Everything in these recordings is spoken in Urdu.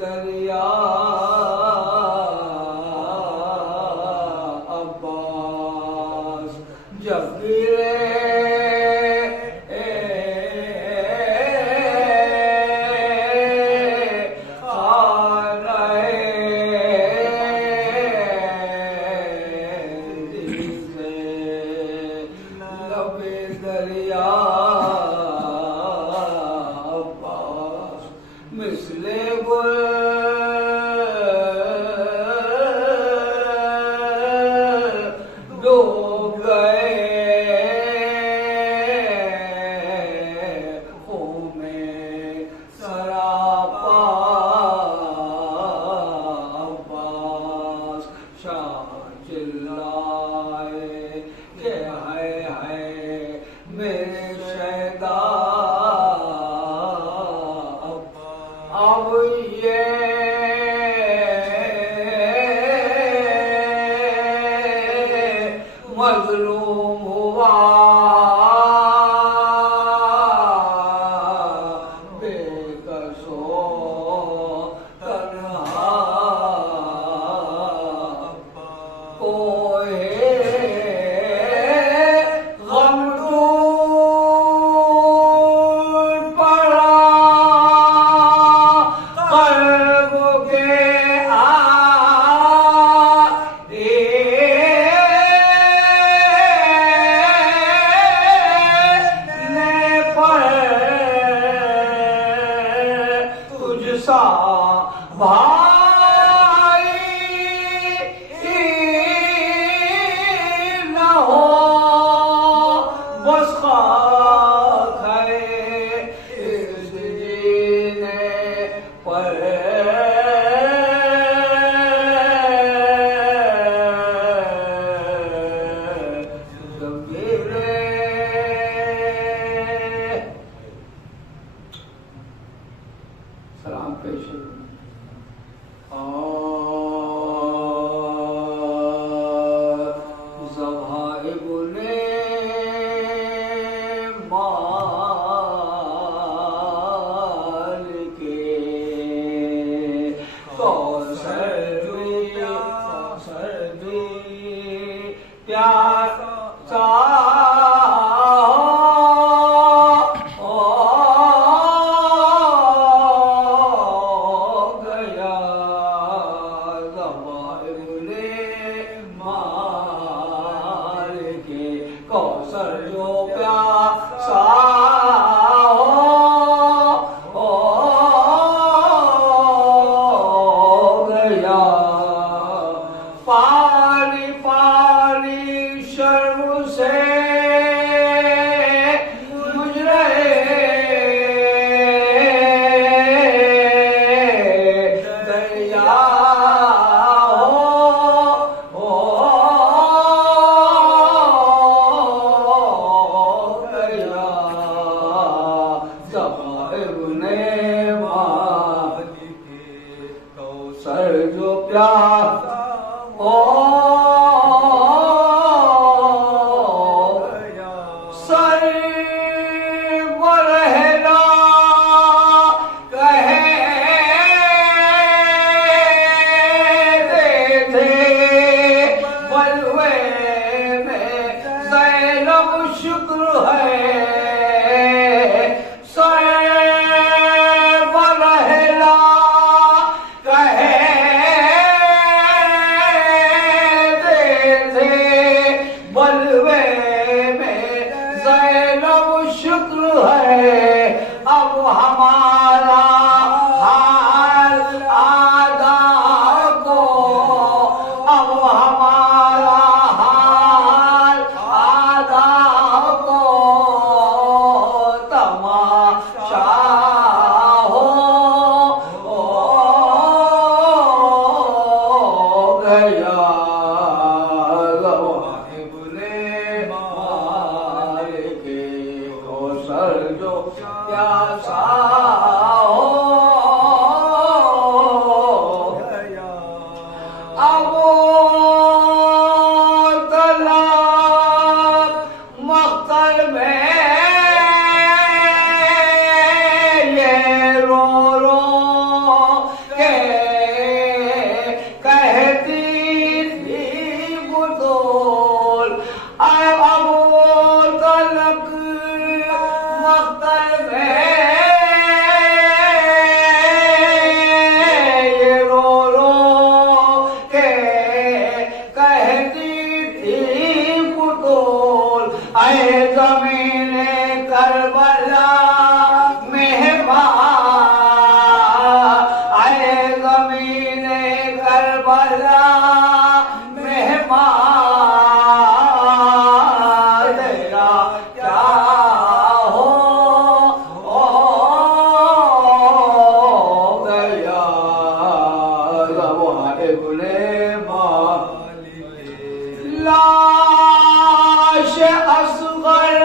دریا عباس جب گرے دریا عباس مثل گل ڈوب گئے خون میں سراپا عباس شاہ چلائے کہ ہے میرے شہدا اب یہ مظلوم ہوا بے کس و تنہا کوئی بھائی نہ ہو بس خاک ہے اس جینے پر سلام پیش ذبائح نے مال کے کوثر دی پیار کوثر جو پیاسا ہو گیا پانی پانی شرم سے گزرے دریا کوثر جو پیاسا ہو گیا سر برہنا کہے تھے بلوے میں زینب شکر ہے اب ہمارا حال آدھا کو اب ہمارا حال آدھا کو تماشا ہو گیا کوثر جو پیاسا ہو گیا اب طلب مقتل میں یہ رو رو زمین کربلا مہمان تیرا کیا ہو گیا ذوائب لاش اصغر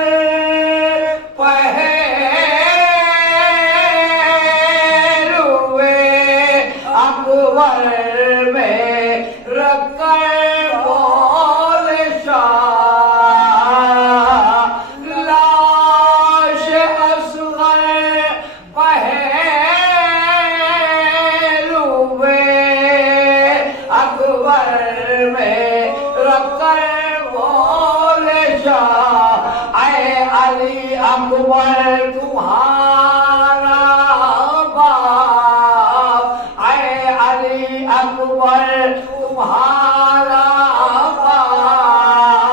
پہلوے اکبر میں رکھ کر بول شاہ لاش اصغر پہلوے اکبر میں رکھ کر بول شاہ اے علی اکبر تمہارا باپ اے علی اکبر تمہارا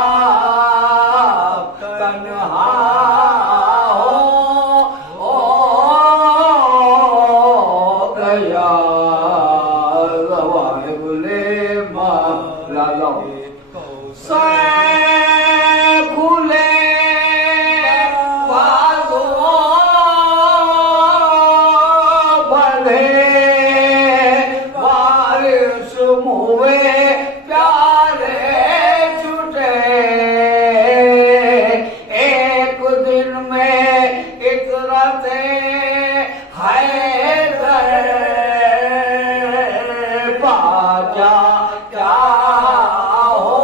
باپ تنہا ہو گیا ذوائب لالا کھلے بازو بڑھے بارش ہوئے پیارے چھٹے ایک دن میں اطرت حیدر باجا کیا ہو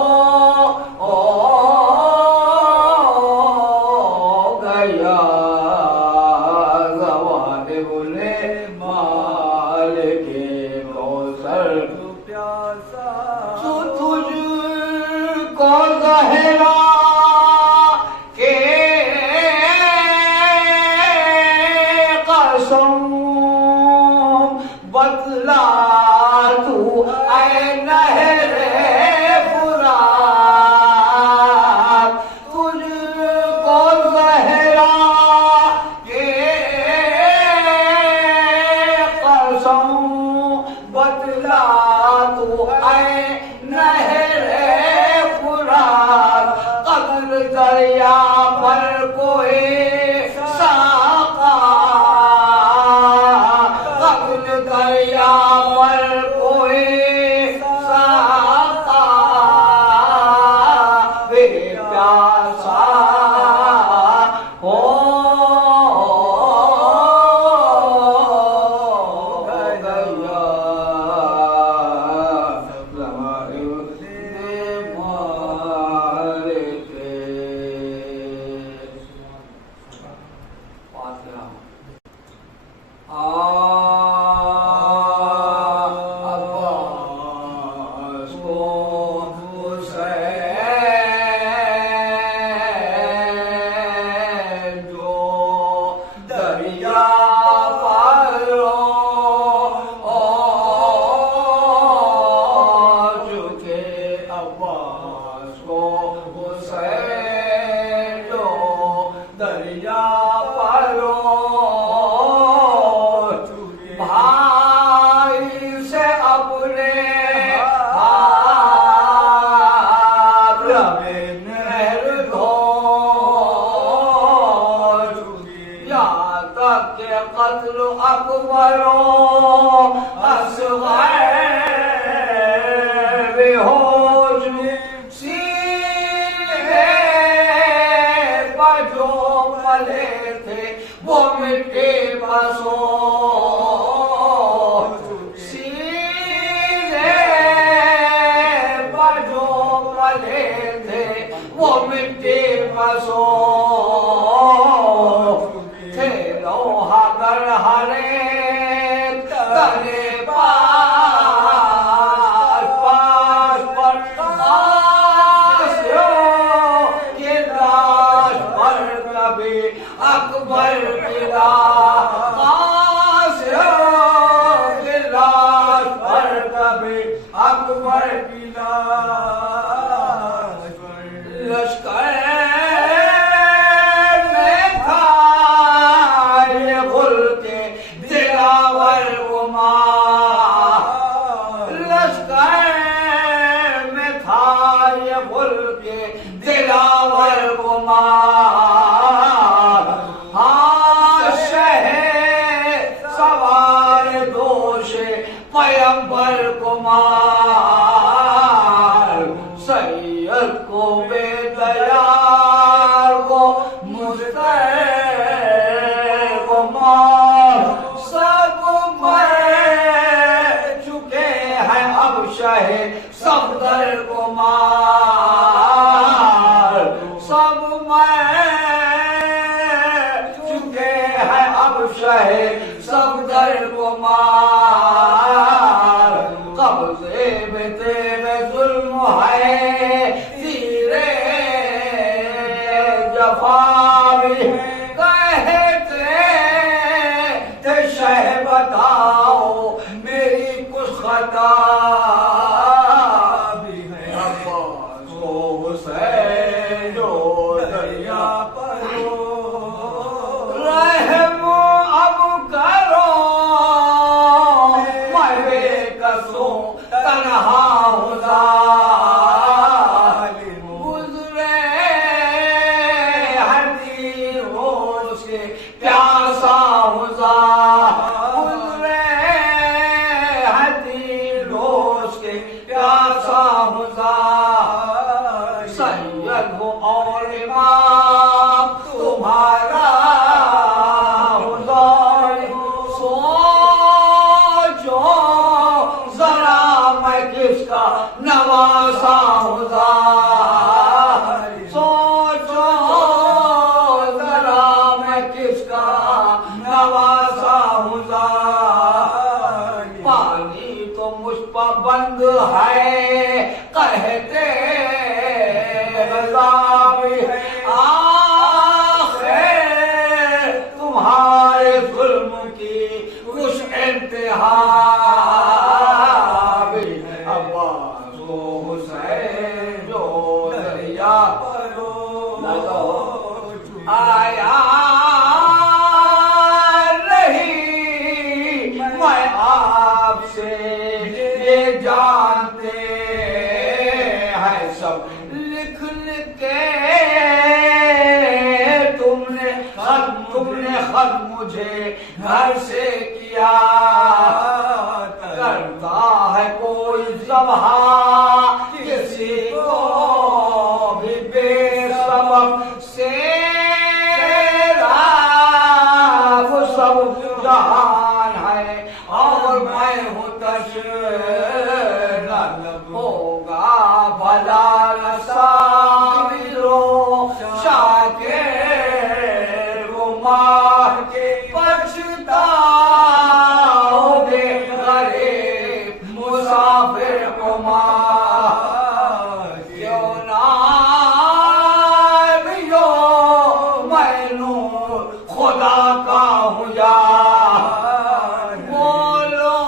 گیا ذوائب مال کے کوثر تجھ کو زہرا کے قسم بتلا تو اے نہر فرات تجھ کو زہرا کے قسم بتلا تو اے نہر فرات قدر دریا پر کوئی ساقا قدر دریا پر کوئی ساقا بے پیاسا ہو گیا ذوائب مال کے فاتحہ عباس کو حسین جو دریا پر چکے عباس کو حسین جو دریا پر بھائی سے اپنے ہاتھ لبے نہر دھو یہاں تک کہ قتل اکبر و اصغر بھی ہو سینے پر جو پلے تھے وہ مٹی پسو سینے پر جو پلے تھے وہ مٹی پسو تھے لوہا گر ہرے ترے پاس پاس پر خاص یہ لاش پر کبھی اکبر کی راہ صفدر کو مار سید کو بے دیار کو مستر کو مار سب مر چکے ہیں اب شہ صفدر کو مار سب مر چکے ہیں اب شہ صفدر کو مار قبضے میں تیرے ظلم ہے تیرے جفا بھی کہتے تھے شہ بتاؤ میری کچھ خطا بھی ہے عباس کو حسین جو دریا پر رحم اب کرو میں بے قصوں تنہا ہوں ظالم گزرے ہر دن روز کے پیاسا ہوں گزرے ہر دن روز کے پیاسا ہوں سید ہوں اور امام تمہارا نواسا ہوں سوچو ذرا میں کس کا نواسا ہوں پانی تو مجھ پر بند ہے کہتے غضابی ہے آخر تمہارے ظلم کی کچھ انتہا آیا نہیں میں آپ سے یہ جانتے ہیں سب لکھ لکھ کے تم نے خط مجھے گھر سے کیا کرتا ہے کوئی ذبح کسی کو بھی بے سبب سے وہ سب جہان ہے اور میں ہوں تشنب ہوگا بھلا صابرو شاکر وہ مار کے پچھتاؤگے غریب مسافر کو مار کیوں نہ خدا کا ہوں یار بولو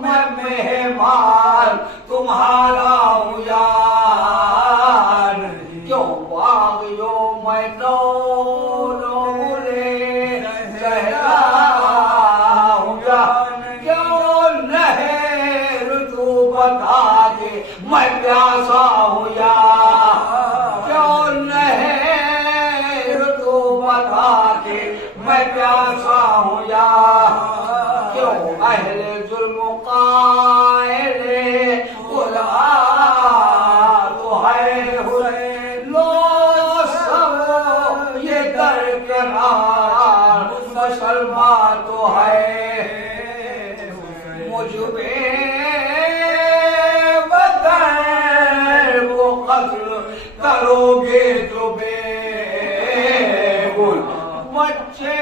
میں مہمان تمہارا ہوں یار کیوں باغیوں میں بولے چہرا ہوں یار کیوں نہر تو بتا کے میں پیاسا ہوں یار کیوں نہر میں پیاسا ہوں یا کیوں اہل ظلم قائل خدا تو ہے حسین لو سب یہ درکنار مسلمان تو ہے مجھ پہ بدر کو قتل کرو گے تو بے گل بچے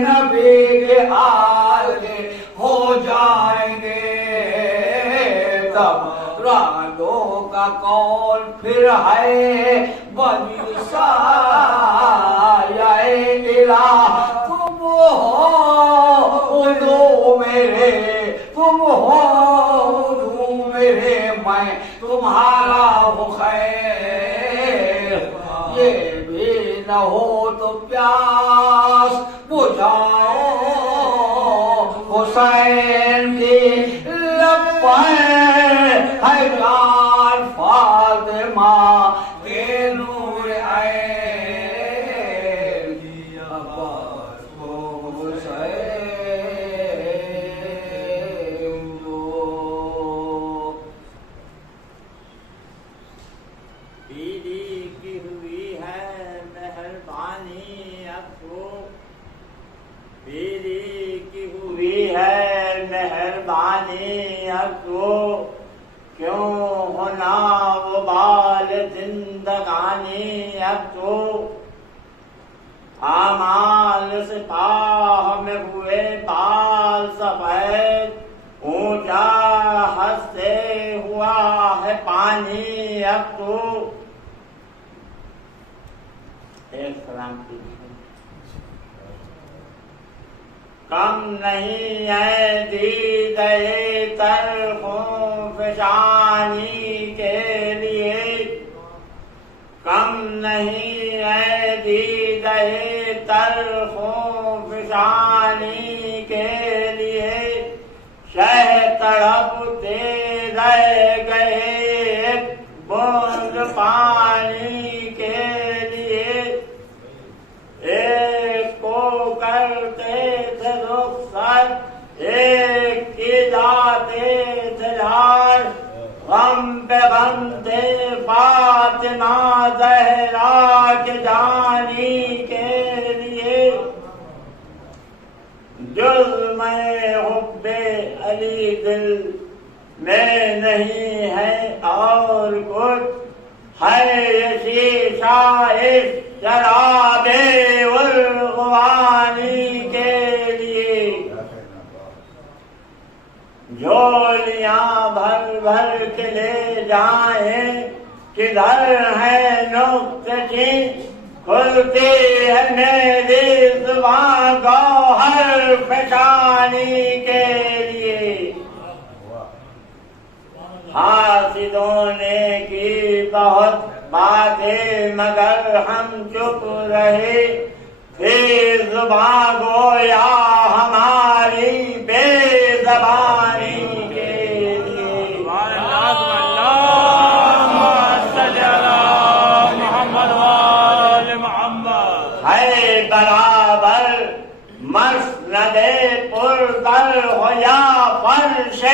نبی کے آگے ہو جائیں گے تب رادوں کا قول پھر ہے بنی سایہ الہ تم ہو دو میرے تم ہو دو میرے میں تمہارا ہو خیر یہ بھی نہ ہو تو پیاس بجھاؤ حسین کی لب پر ہے جان فاطمہ کے نور عین عباس کو حسین پانی اب تو کیوں ہونا وہ بال زندگانی اب تو اعمال سپاہ میں ہوئے بال سفید اونچا ہنستے ہوا ہے پانی اب تو ایک سلام کی کم نہیں ہے دیدے تلخوں فشانی کے لیے کم نہیں ہے دیدے تلخوں فشانی کے لیے شہ تڑپتے رہ گئے ایک بوند پانی کے لیے ایک کو کرتے تھے رخصت ایک کی جاتے تھے لاش غم پہ غم تھے فاطمہ زہرا کے جانی کے لیے جرم حب علی دل میں نہیں ہے اور کچھ ہے یہ شیشہ اس شراب ارغوانی کے لیے جھولیاں بھر بھر کے لے جائیں کدھر ہے نقطہ چین کھلتی ہے میری زباں گوہر فشانی کے لیے حاسدوں نے کی بہت باتیں مگر ہم چپ رہے پھر زباں گویا ہماری بے زبانی کے لیے ہے برابر مسند پرتر ہو یا فرش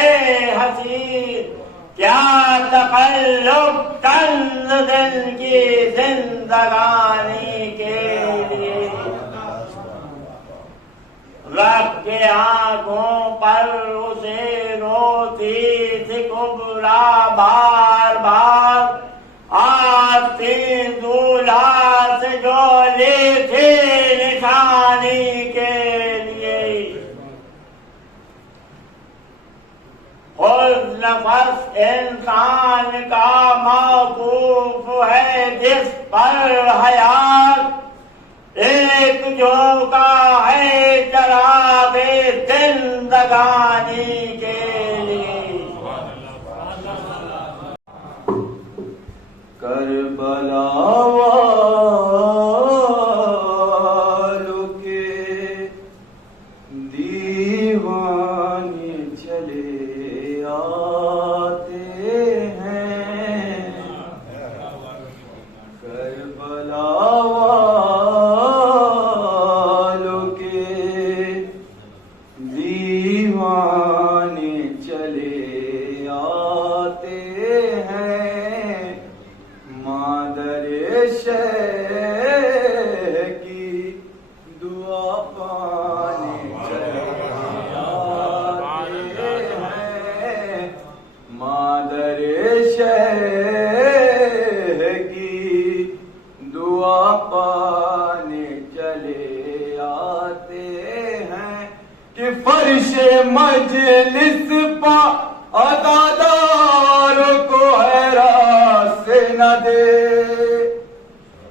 حسین کیا تقلب طنز دل کی زندگانی کے لیے رکھ کے آنکھوں پر اسے روتی تھی کبرا بار بار آستین دولہا سے جو لی تھی نشانی کے لیے خود نفس انسان کا موقوف ہے جس پر حیات ایک جو کا ہے چراغ زندگانی کے لیے کربلا والوں کے دیوانے چلے آتے ہیں کربلا والوں کے دیوانے چلے آتے ہیں مادر شہ کی دعا پانے چلے آتے ہیں مادر شہ کی دعا پانے چلے آتے ہیں کہ فرش مجلس پا عزادار کو ہراس نہ دے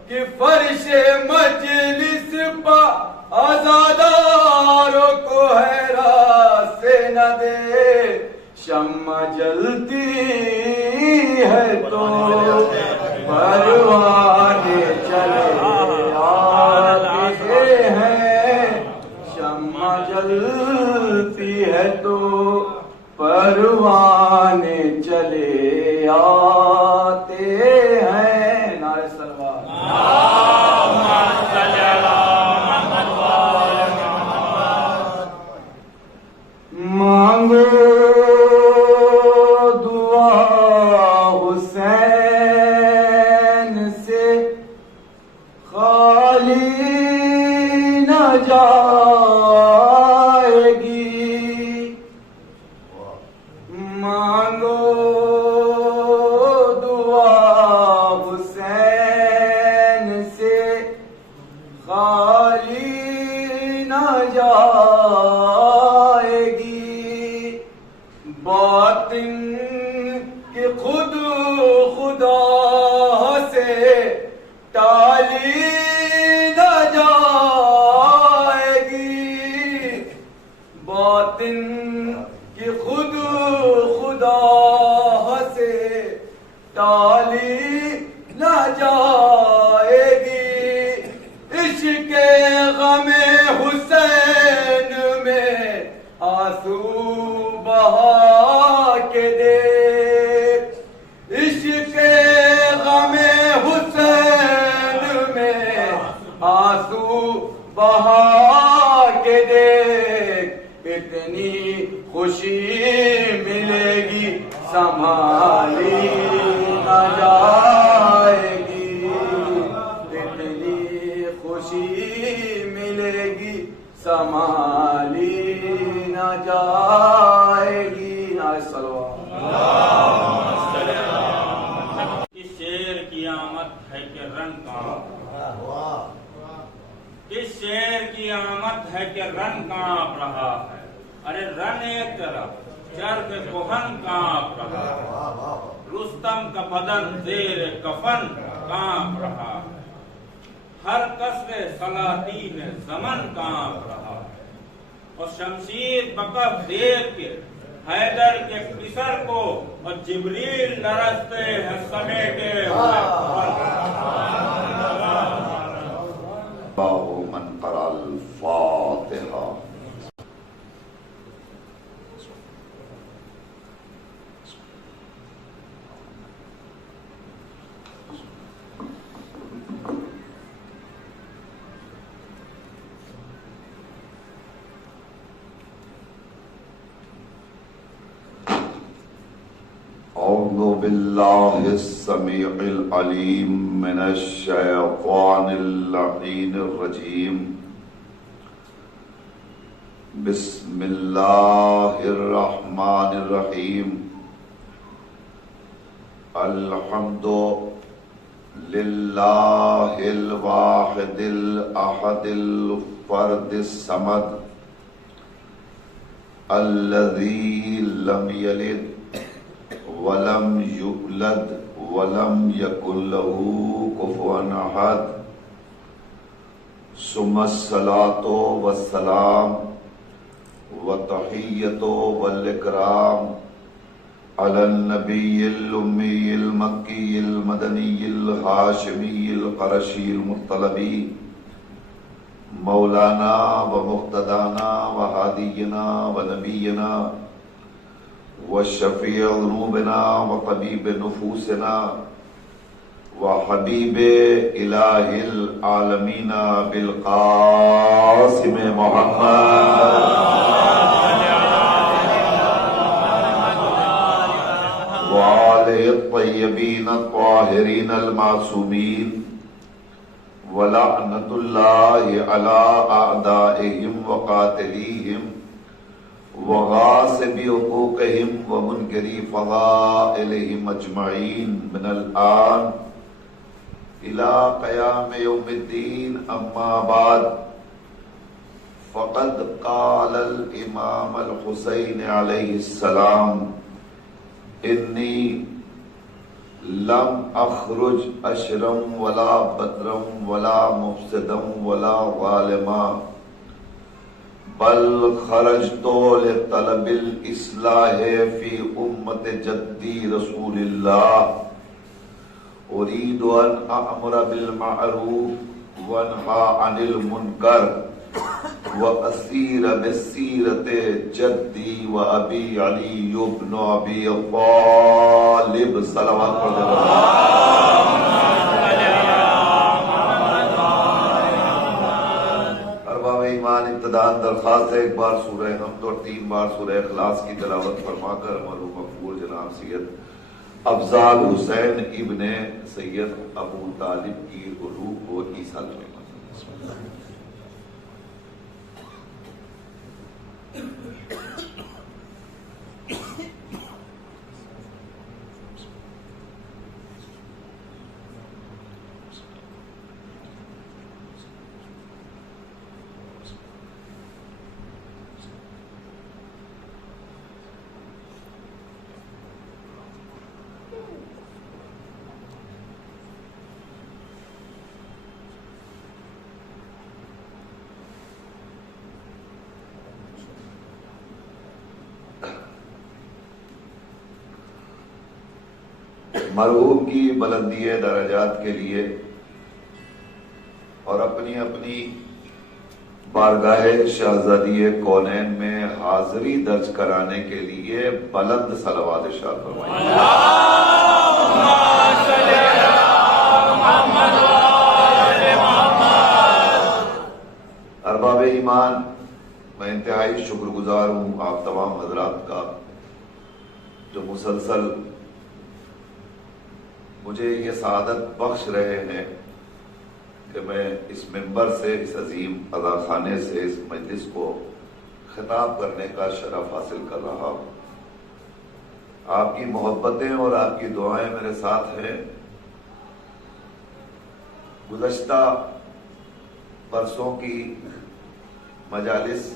کہ فرش مجلس پا عزادار کو ہراس نہ دے شمع جلتی ہے تو پروانے چلے آتے ہیں شمع جلتی ہے تو پروانے چلے آتے ہیں نعرہ سلوات مانگو دعا حسین سے خالی نہ جائے گی باطن کہ خود خدا سے ٹالی نہ جائے گی، باطن کہ خود خدا سے ٹالی نہ جائے گی، عشق غم حسین میں آنسو بہا کے دیکھ، عشق غم حسین میں آنسو بہا کے دیکھ، اتنی خوشی ملے گی سنبھالی نہ جائے گی، اتنی خوشی ملے گی سنبھالی نہ جائے گی۔ اس شعر کی آمد ہے کہ رن کانپ، اس شعر کی آمد ہے کہ رن کانپ رہا ہے، ارے رن ایک طرف چرخ کوہن کانپ رہا ہے، رستم کا بدن زیر کفن کانپ رہا ہے، ہر قصر سلاطین زمن کانپ رہا ہے، اور شمشیر بکف دیکھ کے حیدر کے کسر کو اور جبریل لرزتے ہیں سمیٹے ہوئے من قرأ الفاتحة. أعوذ بالله السميع العليم من الشيطان اللعين الرجيم. بسم الله الرحمن الرحيم. الحمد لله الواحد الأحد الفرد الصمد الذي لم يلد ولم يولد ولم يكن له كفوا احد، ثم الصلاة والسلام والتحية والإكرام على النبي الأمي المكي المدني الهاشمي القرشي المطلبي مولانا ومقتدانا وهادينا ونبينا وشفيع ذنوبنا وطبيب نفوسنا وحبيب إله العالمين بالقاسم محمد وآله الطيبين الطاهرين المعصومين، ولعنة الله على أعدائهم وقاتليهم وغاصب حقوقهم ومنكري فضائلهم أجمعين من الآن إلى قيام يوم الدين. أما بعد، فقد قال الإمام الحسين عليه السلام: إني لم أخرج أشرا ولا بدرا ولا مفسدا ولا ظالما، بل خرجت لطلب الإصلاح في أمة جدي رسول الله، أريد أن أأمر بالمعروف وأنهى عن المنكر وأسير بسيرة جدي وأبي علي بن أبي طالب صلوات ایمان ابتداءً درخواست ہے ایک بار سورہ حمد اور 3 بار سورہ اخلاص کی تلاوت فرما کر مرحوم مقبول جناب سید افضال حسین ابن سید ابو طالب کی روح کو ایصال فرمائیں۔ مرحوم کی بلندی درجات کے لیے اور اپنی اپنی بارگاہ شہزادی کونین میں حاضری درج کرانے کے لیے بلند صلوات ارشاد فرمائیے۔ ارباب ایمان، میں انتہائی شکر گزار ہوں آپ تمام حضرات کا جو مسلسل مجھے یہ سعادت بخش رہے ہیں کہ میں اس منبر سے، اس عظیم اذاخانے سے اس مجلس کو خطاب کرنے کا شرف حاصل کر رہا ہوں۔ آپ کی محبتیں اور آپ کی دعائیں میرے ساتھ ہیں۔ گزشتہ برسوں کی مجالس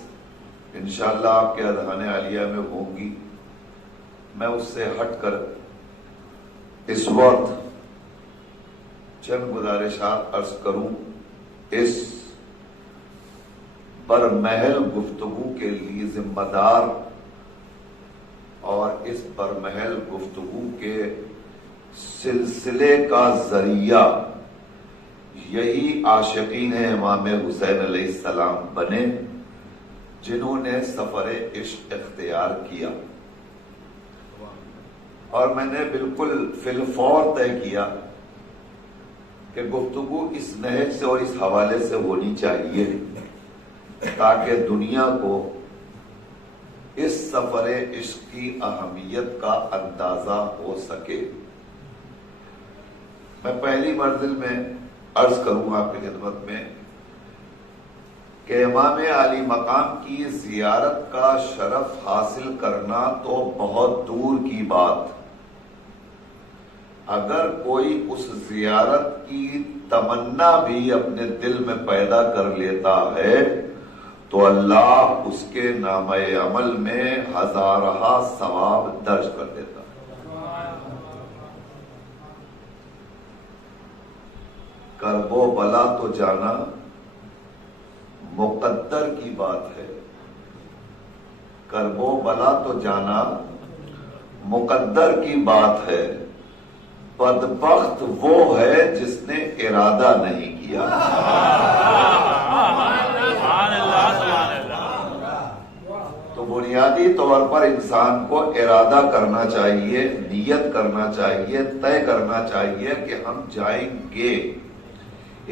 انشاءاللہ آپ کے اذہان عالیہ میں ہوں گی۔ میں اس سے ہٹ کر اس وقت چند گزارشات عرض کروں۔ اس برمحل گفتگو کے لیے ذمہ دار اور اس برمحل گفتگو کے سلسلے کا ذریعہ یہی عاشقین امام حسین علیہ السلام بنے جنہوں نے سفر عشق اختیار کیا، اور میں نے بالکل فی الفور طے کیا کہ گفتگو اس نہج سے اور اس حوالے سے ہونی چاہیے تاکہ دنیا کو اس سفر عشق کی اہمیت کا اندازہ ہو سکے۔ میں پہلی منزل میں عرض کروں آپ کی خدمت میں کہ امام عالی مقام کی زیارت کا شرف حاصل کرنا تو بہت دور کی بات، اگر کوئی اس زیارت کی تمنا بھی اپنے دل میں پیدا کر لیتا ہے تو اللہ اس کے نامہ عمل میں ہزارہ ثواب درج کر دیتا۔ کرب و بلا تو جانا مقدر کی بات ہے، کرب و بلا تو جانا مقدر کی بات ہے، بدبخت وہ ہے جس نے ارادہ نہیں کیا۔ تو بنیادی طور پر انسان کو ارادہ کرنا چاہیے، نیت کرنا چاہیے، طے کرنا چاہیے کہ ہم جائیں گے۔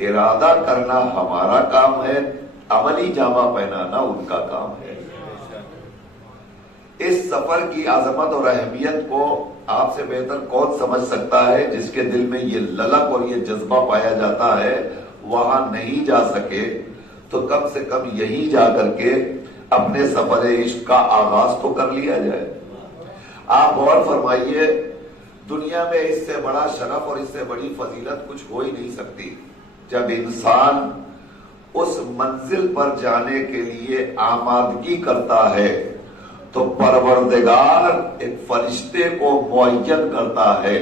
ارادہ کرنا ہمارا کام ہے، عملی جامہ پہنانا ان کا کام ہے۔ اس سفر کی عظمت اور اہمیت کو آپ سے بہتر کون سمجھ سکتا ہے؟ جس کے دل میں یہ للک اور یہ جذبہ پایا جاتا ہے، وہاں نہیں جا سکے تو کم سے کم یہی جا کر کے اپنے سفر عشق کا آغاز تو کر لیا جائے۔ آپ غور فرمائیے، دنیا میں اس سے بڑا شرف اور اس سے بڑی فضیلت کچھ ہو ہی نہیں سکتی جب انسان اس منزل پر جانے کے لیے آمادگی کرتا ہے تو پروردگار ایک فرشتے کو معین کرتا ہے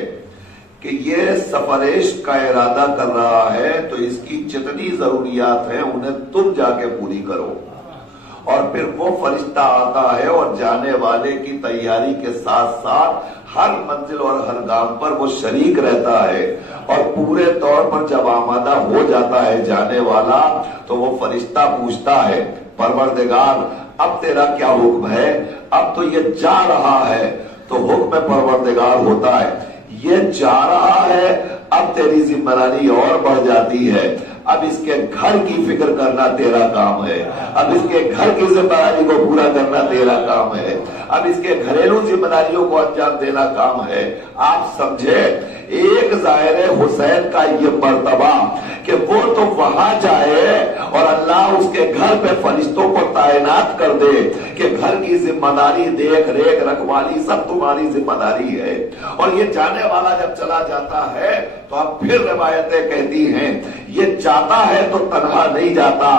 کہ یہ سفر عشق کا ارادہ کر رہا ہے تو اس کی جتنی ضروریات ہیں انہیں تم جا کے پوری کرو۔ اور پھر وہ فرشتہ آتا ہے اور جانے والے کی تیاری کے ساتھ ساتھ ہر منزل اور ہر گام پر وہ شریک رہتا ہے، اور پورے طور پر جب آمادہ ہو جاتا ہے جانے والا تو وہ فرشتہ پوچھتا ہے پروردگار اب تیرا کیا حکم ہے؟ اب تو یہ جا رہا ہے تو حکم پروردگار ہوتا ہے یہ جا رہا ہے، اب تیری ذمہ داری اور بڑھ جاتی ہے، اب اس کے گھر کی فکر کرنا تیرا کام ہے، اب اس کے گھر کی ذمہ داری کو پورا کرنا تیرا کام ہے، اب اس کے گھریلو ذمہ داریوں کو انجام دینا کام ہے۔ آپ سمجھے ایک ظاہر حسین کا یہ مرتبہ کہ وہ تو وہاں جائے اور اللہ اس کے گھر پہ فرشتوں کو تعینات کر دے کہ گھر کی ذمہ داری، دیکھ ریکھ، رکھوالی سب تمہاری ذمہ داری ہے، اور یہ جانے والا جب چلا جاتا ہے تو اب پھر روایتیں کہتی ہیں یہ جاتا ہے تو تنہا نہیں جاتا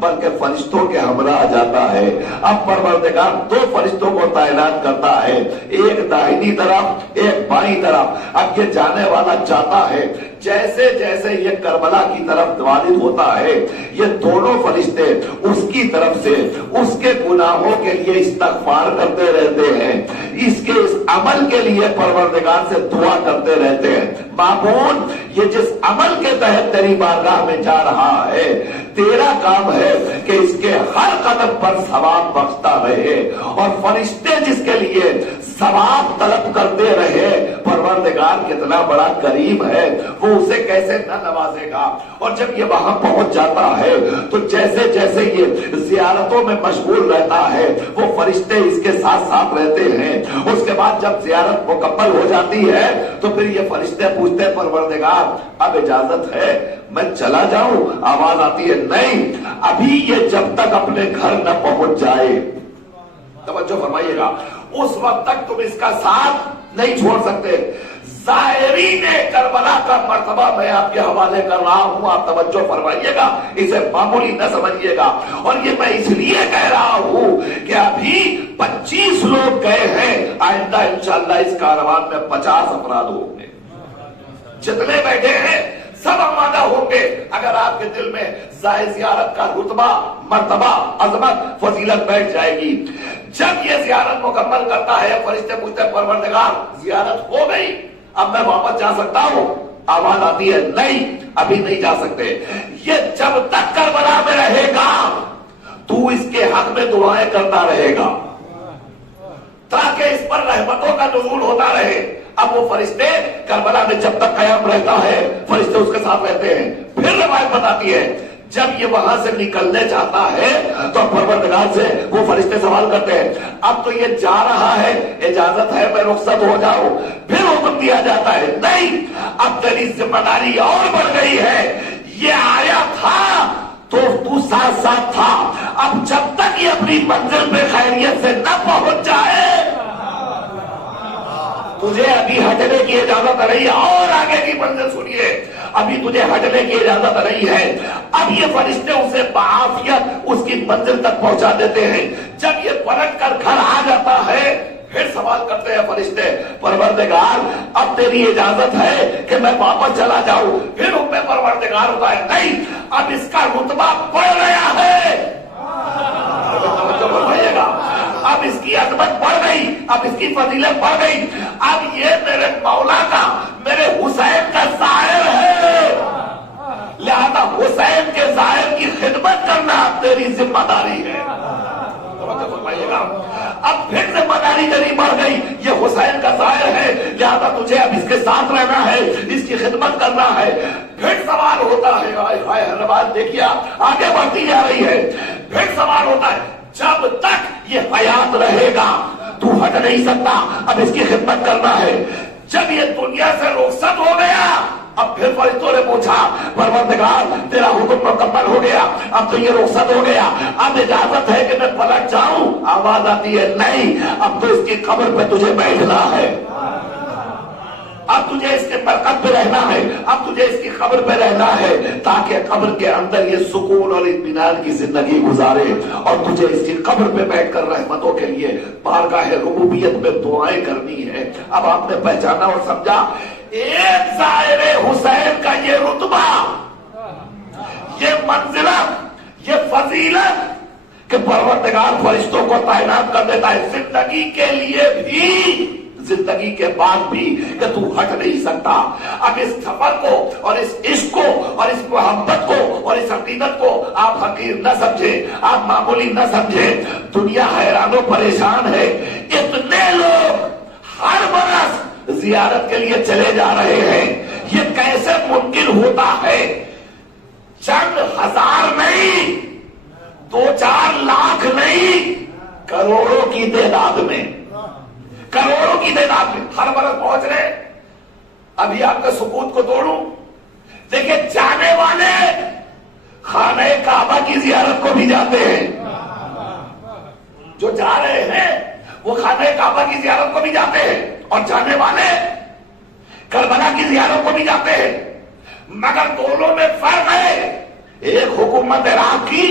بلکہ فرشتوں کے ہمراہ جاتا ہے۔ اب پروردگار دو فرشتوں کو تعینات کرتا ہے، ایک داہنی طرف ایک بائیں طرف۔ اب یہ جانے والا جاتا ہے، جیسے جیسے یہ کربلا کی طرف وارد ہوتا ہے یہ دونوں فرشتے اس کی طرف سے اس کے گناہوں کے لیے استغفار کرتے رہتے ہیں، اس کے اس عمل کے لیے پروردگار سے دعا کرتے رہتے ہیں، معبود یہ جس عمل کے تحت تیری بارگاہ میں جا رہا ہے، تیرا کام ہے کہ اس کے ہر قدم پر ثواب بخشتا رہے، اور فرشتے جس کے لیے ثواب طلب کرتے رہے، پروردگار کتنا بڑا کریم ہے، وہ اسے کیسے نہ نوازے گا۔ اور جب یہ وہاں پہنچ جاتا ہے تو جیسے جیسے یہ زیارتوں میں مشغول رہتا ہے، وہ فرشتے اس کے ساتھ ساتھ رہتے ہیں۔ اس کے بعد جب زیارت مکمل ہو جاتی ہے تو پھر یہ فرشتے پوچھتے ہیں پروردگار اب اجازت ہے میں چلا جاؤں؟ آواز آتی ہے نہیں، ابھی یہ جب تک اپنے گھر نہ پہنچ جائے، توجہ فرمائیے گا، اس وقت تک تم اس کا ساتھ نہیں چھوڑ سکتے۔ زائرین کربلا کا مرتبہ میں آپ کے حوالے کر رہا ہوں، آپ توجہ فرمائیے گا، اسے معمولی نہ سمجھیے گا۔ اور یہ میں اس لیے کہہ رہا ہوں کہ ابھی 25 لوگ گئے ہیں، آئندہ انشاءاللہ اس کاروان میں 50 افراد ہوں گے، جتنے بیٹھے ہیں سب آمادہ ہوں گے۔ اگر آپ کے دل میں زیارت کا رتبہ، مرتبہ، عظمت، فضیلت بیٹھ جائے گی، جب یہ زیارت مکمل کرتا ہے فرشتے پوچھتے ہیں پروردگار زیارت ہو گئی اب میں واپس جا سکتا ہوں؟ آواز آتی ہے نہیں، ابھی نہیں جا سکتے۔ یہ جب تک کربلا میں رہے گا تو اس کے حق میں دعائیں کرتا رہے گا تاکہ اس پر رحمتوں کا نزول ہوتا رہے۔ اب وہ فرشتے کربلا میں جب تک قیام رہتا ہے فرشتے اس کے ساتھ رہتے ہیں۔ پھر روایت بتاتی ہے جب یہ وہاں سے نکلنے چاہتا ہے تو پروردگار سے وہ فرشتے سوال کرتے ہیں اب تو یہ جا رہا ہے، اجازت ہے میں رخصت ہو جاؤں؟ پھر حکم دیا جاتا ہے نہیں، اب تیری ذمہ داری اور بڑھ گئی ہے، یہ آیا تھا تو تو ساتھ ساتھ تھا، اب جب تک یہ اپنی منزل پہ خیریت سے نہ پہنچ جائے تجھے ابھی ہٹنے کی اجازت نہیں ہے۔ اور آگے کی منزل سنیے، ابھی تجھے ہٹنے کی اجازت نہیں ہے۔ اب یہ فرشتے اسے بعافیت اس کی منزل تک پہنچا دیتے ہیں۔ جب یہ پلٹ کر گھر آ جاتا ہے پھر سوال کرتے ہیں فرشتے پروردگار اب تیری اجازت ہے کہ میں واپس چلا جاؤں؟ پھر ان میں پروردگار ہوتا ہے نہیں، اب اس کا رتبہ بڑھ گیا ہے، فرمائیے گا، اب اس کی عظمت بڑھ گئی، اب اس کی فضیلت بڑھ گئی، اب یہ میرے مولا کا، میرے حسین کا زائر ہے، لہذا حسین کے زائر کی خدمت کرنا تیری ذمہ داری ہے۔ فرمائیے گا، اب پھر ذمہ داری تیری بڑھ گئی، یہ حسین کا زائر ہے لہذا تجھے اب اس کے ساتھ رہنا ہے، اس کی خدمت کرنا ہے۔ پھر سوال ہوتا ہے، روایت دیکھیے آگے بڑھتی جا رہی ہے، پھر سوال ہوتا ہے جب تک یہ حیات رہے گا تو ہٹ نہیں سکتا، اب اس کی خدمت کرنا ہے۔ جب یہ دنیا سے رخصت ہو گیا اب پھر فرشتوں نے پوچھا پروردگار تیرا حکم مکمل ہو گیا، اب تو یہ رخصت ہو گیا، اب اجازت ہے کہ میں پلٹ جاؤں؟ آواز آتی ہے نہیں، اب تو اس کی قبر پہ تجھے بیٹھنا ہے، اب تجھے اس کے برکت پہ رہنا ہے، اب تجھے اس کی قبر پہ رہنا ہے تاکہ قبر کے اندر یہ سکون اور اطمینان کی زندگی گزارے، اور تجھے اس کی قبر پہ بیٹھ کر رحمتوں کے لیے بارگاہ ربوبیت میں دعائیں کرنی ہے۔ اب آپ نے پہچانا اور سمجھا ایک زائر حسین کا یہ رتبہ، یہ منزلت، یہ فضیلت کہ پروردگار فرشتوں کو تعینات کر دیتا ہے زندگی کے لیے بھی، زندگی کے بعد بھی، کہ تو ہٹ نہیں سکتا۔ اب اس سفر کو اور اس عشق کو اور اس محبت کو اور اس عقیدت کو آپ حقیر نہ سمجھے، آپ معمولی نہ سمجھے۔ دنیا حیران و پریشان ہے، اتنے لوگ ہر برس زیارت کے لیے چلے جا رہے ہیں، یہ کیسے ممکن ہوتا ہے؟ چند ہزار نہیں، 2-4 لاکھ نہیں، کروڑوں کی تعداد میں، کروڑوں کی تعداد میں ہر برس پہنچ رہے۔ ابھی آپ کے سکوت کو توڑوں، دیکھیں جانے والے خانہ کعبہ کی زیارت کو بھی جاتے ہیں، جو جا رہے ہیں وہ خانہ کعبہ کی زیارت کو بھی جاتے ہیں، اور جانے والے کربلا کی زیارت کو بھی جاتے ہیں، مگر دونوں میں فرق ہے، ایک حکومت عراق کی،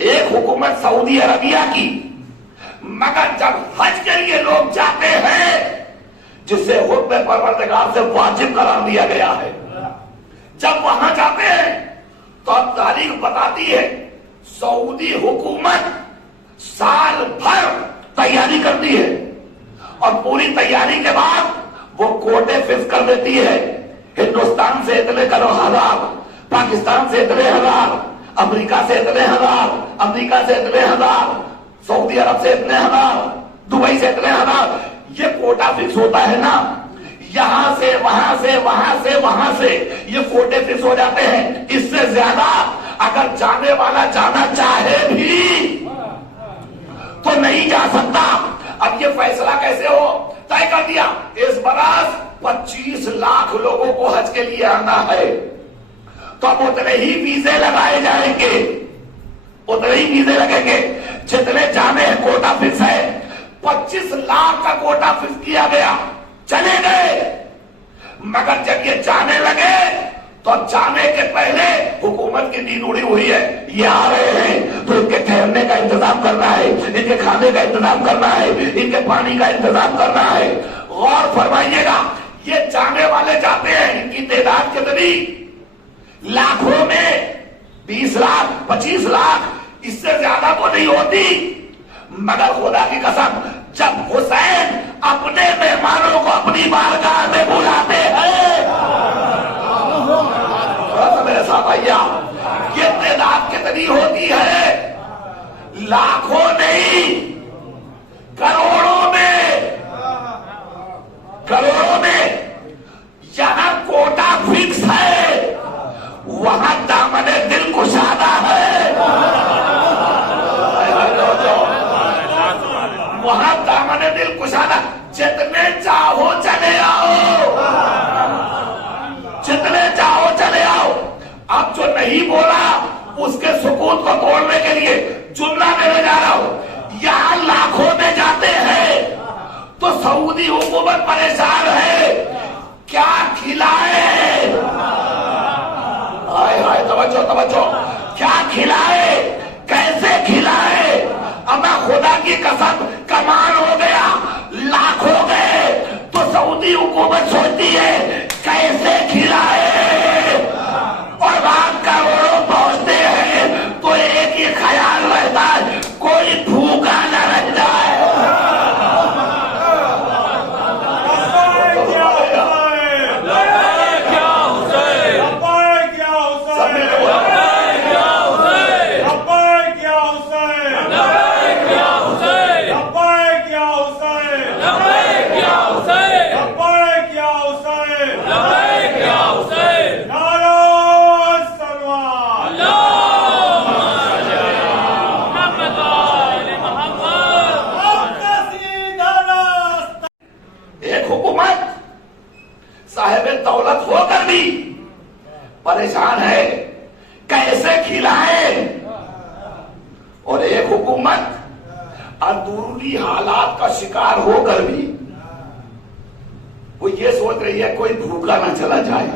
ایک حکومت سعودی عربیہ کی۔ مگر جب حج کے لیے لوگ جاتے ہیں جسے حکم پروردگار سے واجب قرار دیا گیا ہے، جب وہاں جاتے ہیں تو اب تاریخ بتاتی ہے سعودی حکومت سال بھر تیاری کرتی ہے اور پوری تیاری کے بعد وہ کوٹے فکس کر دیتی ہے، ہندوستان سے اتنے کروڑ ہزار، پاکستان سے اتنے ہزار، امریکہ سے اتنے ہزار، امریکہ سے اتنے ہزار، سعودی عرب سے اتنے ہزار، دبئی سے اتنے ہزار، یہ کوٹا فکس ہوتا ہے نا، یہاں سے وہاں سے وہاں سے وہاں سے یہ کوٹے فکس ہو جاتے ہیں۔ اس سے زیادہ اگر جانے والا جانا چاہے بھی تو نہیں جا سکتا۔ اب یہ فیصلہ کیسے ہو طے کر دیا؟ اس برس 25 لاکھ لوگوں کو حج کے لیے آنا ہے، تو اب اتنے ہی ویزے لگائے جائیں گے، اتنے ہی ویزے لگیں گے جتنے جانے ہیں۔ کوٹا فکس ہے، 25 لاکھ کا کوٹا فکس کیا گیا، چلے گئے۔ مگر جب یہ جانے لگے تو جانے کے پہلے حکومت کی نیند اڑی ہوئی ہے، یہ آ رہے ہیں تو ان کے ٹھہرنے کا انتظام کرنا ہے، ان کے کھانے کا انتظام کرنا ہے، ان کے پانی کا انتظام کرنا ہے۔ غور فرمائیے گا، یہ جانے والے جاتے ہیں، ان کی تعداد کتنی؟ لاکھوں میں 20 لاکھ 25 لاکھ، اس سے زیادہ تو نہیں ہوتی۔ مگر خدا کی قسم جب حسین اپنے مہمانوں کو اپنی بارگاہ میں بلاتے ہیں، میرے ساتھ آئیے، یہ تعداد کتنی ہوتی ہے؟ لاکھوں نہیں، کروڑوں میں، کروڑوں میں۔ یہاں کوٹا فکس ہے، وہاں دامن دل کشادہ ہے، وہاں دامن دل کشادہ، جتنے چاہو چلے آؤ، جتنے چاہو چلے آؤ۔ اب جو نہیں بولا اس کے سکوت کو توڑنے کے لیے جملہ میں جا رہا ہوں، یہاں لاکھوں میں جاتے ہیں تو سعودی حکومت پریشان ہے، کیا کھلائے؟ ہائے ہائے، توجہ توجہ، کیا کھلائے، کیسے کھلائے؟ اب میں خدا کی قسم کمان ہو گیا، لاکھ ہو گئے تو سعودی حکومت سوچتی ہے کیسے کھلائے، اور بات کروڑوں پہنچتے ہیں تو ایک ہی خیال رہتا ہے، کوئی بھوکا نہ رہ جائے۔ پریشان ہے کیسے کھلائے، اور ایک حکومت اندرونی حالات کا شکار ہو کر بھی وہ یہ سوچ رہی ہے کوئی بھوکا نہ چلا جائے،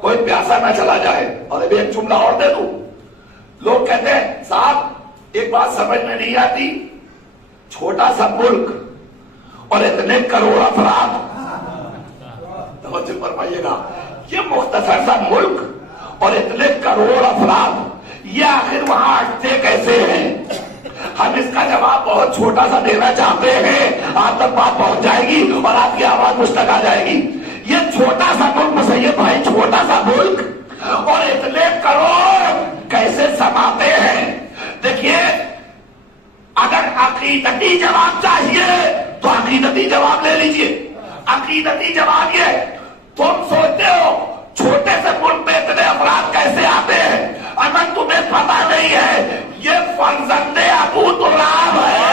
کوئی پیاسا نہ چلا جائے۔ اور ابھی ایک جملہ اور دے دوں، لوگ کہتے ہیں صاحب ایک بات سمجھ میں نہیں آتی، چھوٹا سا ملک اور اتنے کروڑ افراد، توجہ فرمائیے گا، یہ مختصر سا ملک اور اتنے کروڑ افراد، یہ آخر وہاں اٹھتے کیسے ہیں؟ ہم اس کا جواب بہت چھوٹا سا دینا چاہتے ہیں، آپ تک بات پہنچ جائے گی اور آپ کی آواز مجھ تک آ جائے گی۔ یہ چھوٹا سا ملک مسیب بھائی، چھوٹا سا ملک اور اتنے کروڑ کیسے سماتے ہیں؟ دیکھیے، اگر عقیدتی جواب چاہیے تو عقیدتی جواب لے لیجئے۔ عقیدتی جواب یہ، تم سوچتے ہو چھوٹے سے ملک میں اتنے افراد کیسے آتے ہیں؟ اگر تمہیں پتا نہیں ہے، یہ فرزند ابو تراب ہے،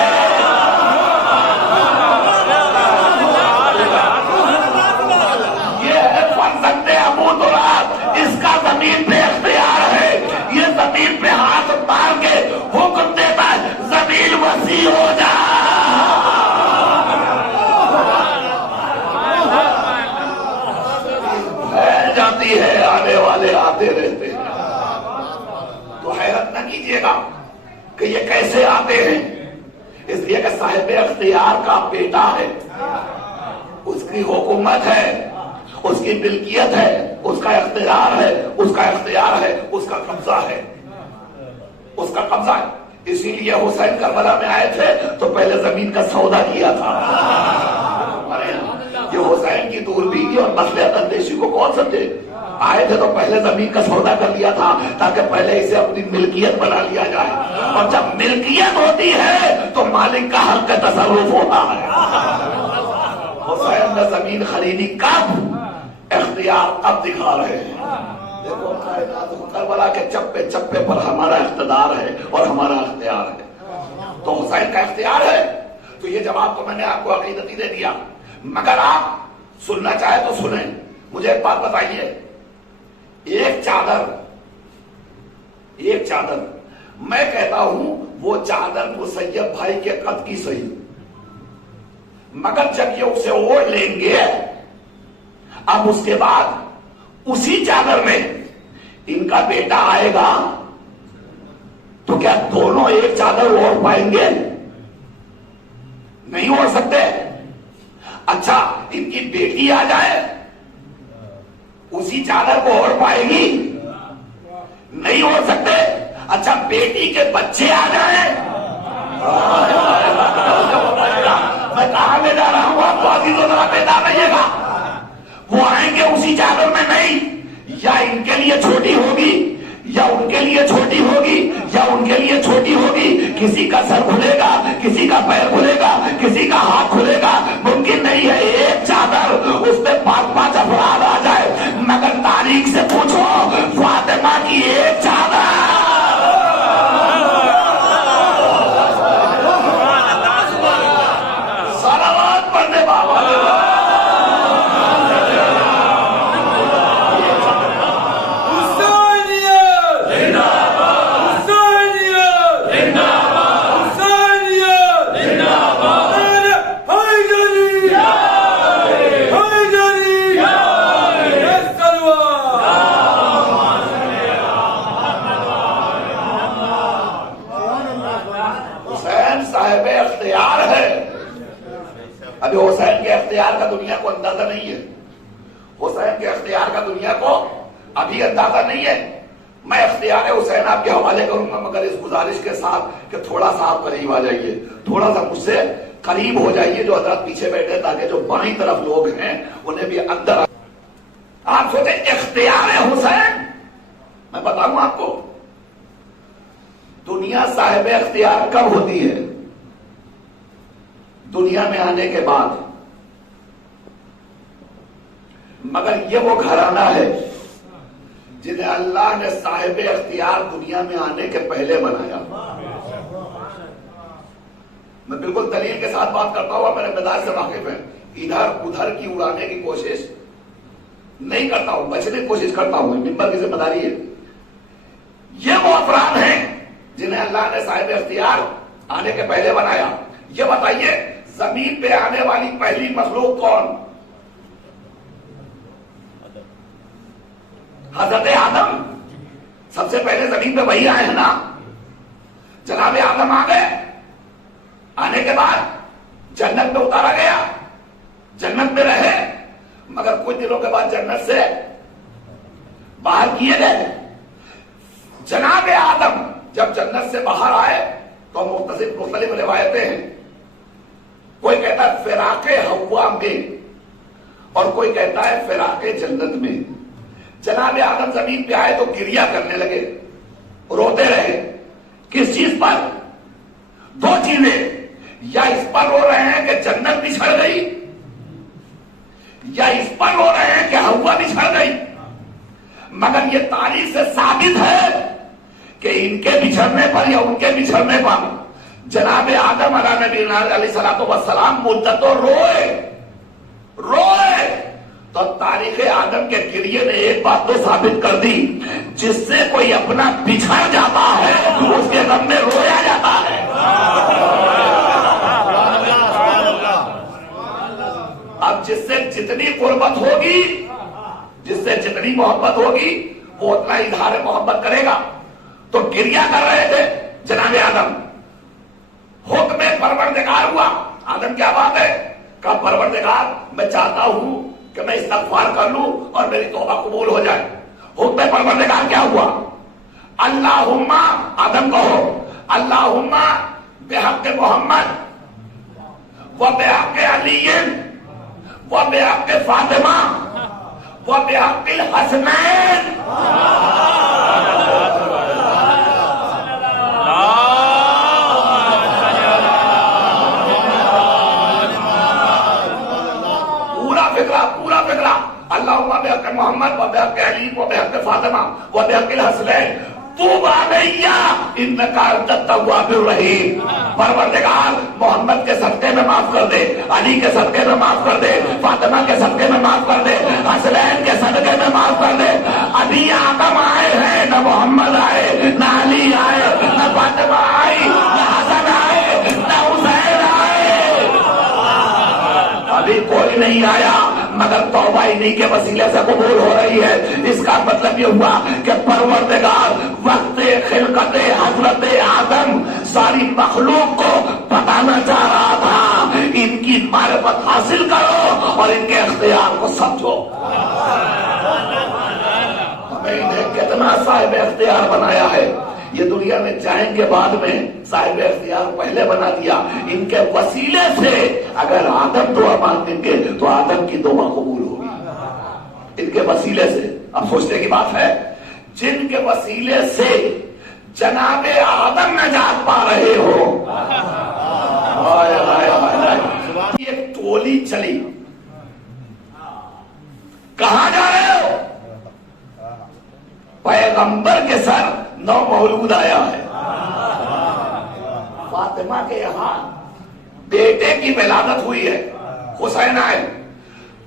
یہ ہے فرزند ابو تراب، اس کا زمین پہ اختیار ہے، یہ زمین پہ ہاتھ مار کے حکم دیتا ہے زمین وسیع ہو جا۔ جاتی ہے، آنے والے آتے رہتے ہیں، تو حیرت نہ کیجیے گا کہ یہ کیسے آتے ہیں، اس لیے کہ صاحب اختیار کا بیٹا ہے، اس کی حکومت ہے، اس کی ملکیت ہے، اس کا اختیار ہے، اس کا اختیار ہے، اس کا قبضہ ہے، اس کا قبضہ ہے۔ اسی لیے حسین کربلا میں آئے تھے تو پہلے زمین کا سودا کیا تھا۔ حسین کی دوربینی اور مصلحت اندیشی کو کون سمجھے؟ آئے تھے تو پہلے زمین کا سودا کر لیا تھا تاکہ پہلے اسے اپنی ملکیت بنا لیا جائے، اور جب ملکیت ہوتی ہے تو مالک کا حق کا تصرف ہوتا ہے۔ حسین نے زمین خریدی کب؟ اختیار اب دکھا رہے ہیں۔ دیکھو کربلا کے چپے چپے پر ہمارا اقتدار ہے اور ہمارا اختیار ہے، تو حسین کا اختیار ہے۔ تو یہ جواب تو میں نے آپ کو عقیدتی دے دیا، مگر آپ سننا چاہے تو سنیں۔ مجھے ایک بات بتائیے، ایک چادر میں کہتا ہوں وہ چادر مسیب بھائی کے قد کی صحیح، مگر جب یہ اسے اوڑھ لیں گے اب اس کے بعد اسی چادر میں ان کا بیٹا آئے گا تو کیا دونوں ایک چادر اوڑھ پائیں گے؟ نہیں اوڑھ سکتے۔ اچھا ان کی بیٹی آ جائے اسی چادر کو اوڑھ پائے گی؟ نہیں اوڑھ سکتے۔ اچھا بیٹی کے بچے آ جائیں، میں کہاں لے جا رہا ہوں آپ کو عزیزوں، ذرا بیدار رہیے گا، وہ آئیں گے اسی چادر میں نہیں، یا ان کے لیے چھوٹی ہوگی یا ان کے لیے چھوٹی ہوگی یا ان کے لیے چھوٹی ہوگی، کسی کا سر کھلے گا، کسی کا پیر کھلے گا، کسی کا ہاتھ کھلے گا، ممکن نہیں ہے ایک چادر اس میں 5 افراد آ جائے۔ مگر تاریخ سے پوچھو فاطمہ کی ایک چادر، صلوات پڑھنے بابا حسین کے اختیار کا دنیا کو اندازہ نہیں ہے، حسین کے اختیار کا دنیا کو ابھی اندازہ نہیں ہے۔ میں اختیار حسین آپ کے حوالے کروں گا، مگر اس گزارش کے ساتھ کہ تھوڑا سا آپ قریب آ جائیے، تھوڑا سا مجھ سے قریب ہو جائیے جو حضرات پیچھے بیٹھے، تاکہ جو بائیں طرف لوگ ہیں انہیں بھی اندر۔ آپ سوچیں اختیار حسین، میں بتاؤں آپ کو دنیا صاحب اختیار کب ہوتی ہے؟ دنیا میں آنے کے بعد، مگر یہ وہ گھرانہ ہے جنہیں اللہ نے صاحب اختیار دنیا میں آنے کے پہلے بنایا۔ میں بالکل دلیل کے ساتھ بات کرتا ہوں، میرے مزاج سے واقف ہیں، ادھر ادھر کی اڑانے کی کوشش نہیں کرتا ہوں، بچنے کی کوشش کرتا ہوں، ممبر کی ذمہ داری ہے۔ یہ وہ افراد ہیں جنہیں اللہ نے صاحب اختیار آنے کے پہلے بنایا۔ یہ بتائیے زمین پہ آنے والی پہلی مخلوق کون؟ حضرت آدم، سب سے پہلے زمین پہ وہی آئے ہیں نا۔ جناب آدم آ گئے، آنے کے بعد جنت میں اتارا گیا، جنت میں رہے، مگر کچھ دنوں کے بعد جنت سے باہر کیے گئے۔ جناب آدم جب جنت سے باہر آئے تو مختلف روایتیں ہیں، کوئی کہتا ہے فراق ہوا میں اور کوئی کہتا ہے فراق جنت میں۔ جناب آدم زمین پہ آئے تو گریہ کرنے لگے، روتے رہے۔ کس چیز پر؟ دو چیزیں، یا اس پر رو رہے ہیں کہ جنت بچھڑ گئی، یا اس پر رو رہے ہیں کہ ہوا بچھڑ گئی۔ مگر یہ تاریخ سے ثابت ہے کہ ان کے بچھڑنے پر یا ان کے بچھڑنے پر جناب آدم علیہ نبی علیہ السلام مدتوں روئے۔ تو تاریخ آدم کے گریے نے ایک بات تو ثابت کر دی، جس سے کوئی اپنا بچھڑ جاتا ہے اس کے غم میں رویا جاتا ہے۔ اب جس سے جتنی قربت ہوگی، جس سے جتنی محبت ہوگی، وہ اتنا اظہار محبت کرے گا۔ تو گریہ کر رہے تھے جناب آدم، حکم پروردگار ہوا۔ آدم کیا بات ہے؟ کہ پروردگار میں چاہتا ہوں کہ میں استغفار کر لوں اور میری توبہ قبول ہو جائے۔ حکم پروردگار کیا ہوا؟ اللہم، آدم کہو اللہم بحق محمد و بحق علی وبحق فاطمہ وبحق الحسنین. پورا فکرہ اللہم بحق محمد وبحق علی وبحق فاطمہ وبحق الحسنین توب علیہ انکا انت التواب الرحیم. پروردگار محمد کے صدقے میں معاف کر دے, علی کے صدقے میں معاف کر دے, فاطمہ کے صدقے میں معاف کر دے, حسنین کے صدقے میں معاف کر دے. ابھی آدم آئے ہیں, نہ محمد آئے, نہ علی آئے, نہ فاطمہ آئی, نہ حسن آئے, نہ حسین آئے. ابھی کوئی نہیں آیا مگر توبہ انہی کے وسیلے سے قبول ہو رہی ہے. اس کا مطلب یہ ہوا کہ پروردگار وقت خلقت حضرت آدم ساری مخلوق کو بتانا چاہ رہا تھا ان کی معرفت حاصل کرو اور ان کے اختیار کو سمجھو. ہمیں انہیں کتنا صاحب اختیار بنایا ہے. یہ دنیا میں جائیں گے بعد میں, صاحب اختیار پہلے بنا دیا. ان کے وسیلے سے اگر آدم دعا مانگیں گے تو آدم کی دعا قبول ہوگی. ان کے وسیلے سے. اب سوچنے کی بات ہے, جن کے وسیلے سے جناب آدم نجات پا رہے ہو. ایک ٹولی چلی, کہاں جا رہے ہو؟ پیغمبر کے سر نو مولود آیا ہے. فاطمہ کے یہاں بیٹے کی ولادت ہوئی ہے, حسین آئے.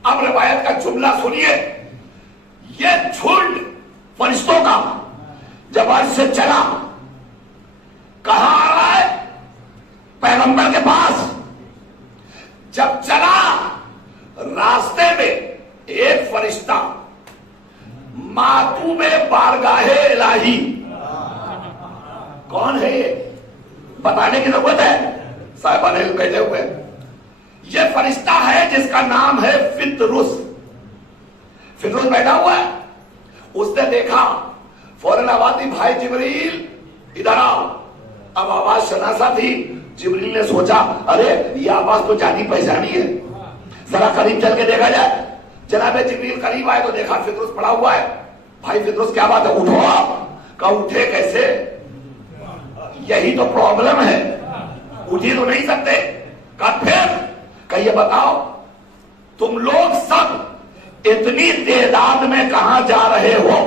اب روایت کا جملہ سنیے. یہ جھنڈ فرشتوں کا جب عرش سے چلا, کہاں آ رہا ہے؟ پیغمبر کے پاس. جب چلا راستے میں ایک فرشتہ ماتوب بارگاہ الہی. کون ہے یہ؟ بتانے کی ضرورت ہے, صاحبان علم بیٹھے ہوئے. یہ فرشتہ ہے جس کا نام ہے فطرس. فطرس بیٹھا ہوا ہے. اس نے دیکھا, فوراً آواز دی, بھائی جبریل ادھر آؤ. اب آواز شناسا تھی. جبریل نے سوچا ارے یہ آواز تو جانی پہچانی ہے, ذرا قریب چل کے دیکھا جائے. جناب جبریل قریب آئے تو دیکھا فطرس پڑا ہوا ہے. بھائی فطرس کیا بات ہے, اٹھو. کہا اٹھے کیسے؟ یہی تو پرابلم ہے, اٹھی تو نہیں سکتے. کہا پھر, کہ یہ بتاؤ تم لوگ سب اتنی تعداد میں کہاں جا رہے ہو؟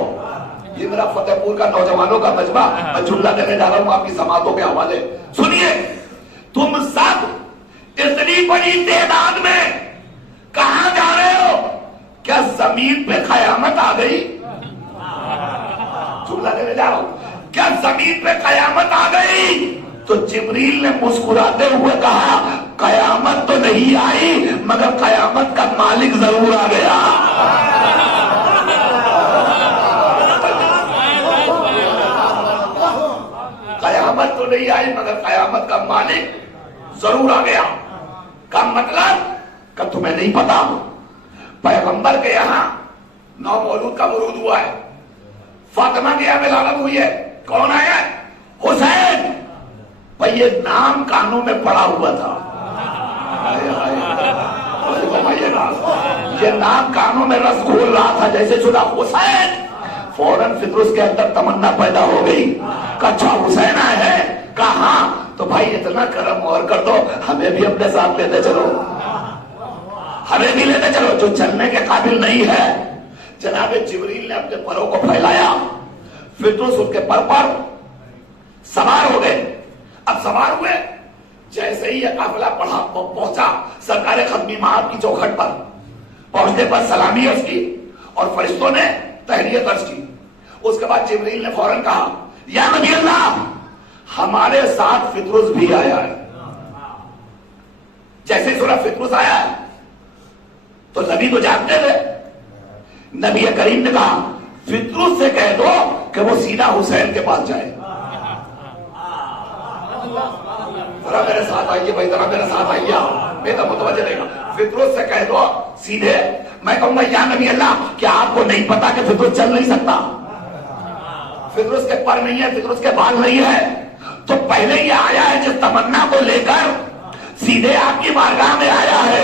یہ میرا فتح پور کا نوجوانوں کا مجمع, میں جملہ دینے جا رہا ہوں آپ کی سماعتوں کے حوالے. سنیے, تم سب اتنی بڑی تعداد میں کہاں جا رہے ہو؟ کیا زمین پہ قیامت آ گئی؟ جملہ دینے جا رہا ہوں, کیا زمین پہ قیامت آ گئی؟ تو جبریل نے مسکراتے ہوئے کہا قیامت تو نہیں آئی مگر قیامت کا مالک ضرور آ گیا. قیامت تو نہیں آئی مگر قیامت کا مالک ضرور آ گیا. کا مطلب کہ تمہیں نہیں پتا, پیغمبر کے یہاں نو مولود کا ورود ہوا ہے. فاطمہ کے یہاں ولادت ہوئی ہے. کون آیا؟ حسین. بھئی یہ نام کانوں میں پڑا ہوا تھا. یہ نام کانوں میں رس گھول رہا تھا. جیسے سنا حسین, فوراً فطرس کے اندر تمنا پیدا ہو گئی. اچھا حسین آئے ہیں. کہاں؟ تو بھائی اتنا کرم اور کر دو, ہمیں بھی اپنے ساتھ لیتے چلو, ہمیں بھی لیتے چلو. جو چلنے کے قابل نہیں ہے. جناب جبریل نے اپنے پروں کو پھیلایا, فطرس ان کے پر پر سوار ہو گئے. اب سوار ہوئے, جیسے ہی یہ قافلہ پہنچا سرکار ختمی مآب کی چوکھٹ پر, پہنچنے پر سلامی عرض کی اور فرشتوں نے تحیت عرض کی. اس کے بعد جبریل نے فوراً کہا یا نبی اللہ, ہمارے ساتھ فطرس بھی آیا ہے. جیسے سورہ فطرس آیا ہے تو نبی تو جانتے تھے. نبی کریم نے کہا فطرس سے کہہ دو کہ وہ سیدھا حسین کے پاس جائے. ذرا میرے ساتھ آئیے بھائی, ذرا میرے ساتھ آئیے, میرا متوجہ رہے گا. فطرس سے کہہ دو سیدھے, میں کہوں گا یا نبی اللہ کیا آپ کو نہیں پتا کہ فطرس چل نہیں سکتا؟ فطرس کے پر نہیں ہے, فطرس کے بال نہیں ہے. تو پہلے یہ آیا ہے جس تمنا کو لے کر سیدھے آپ کی بارگاہ میں آیا ہے,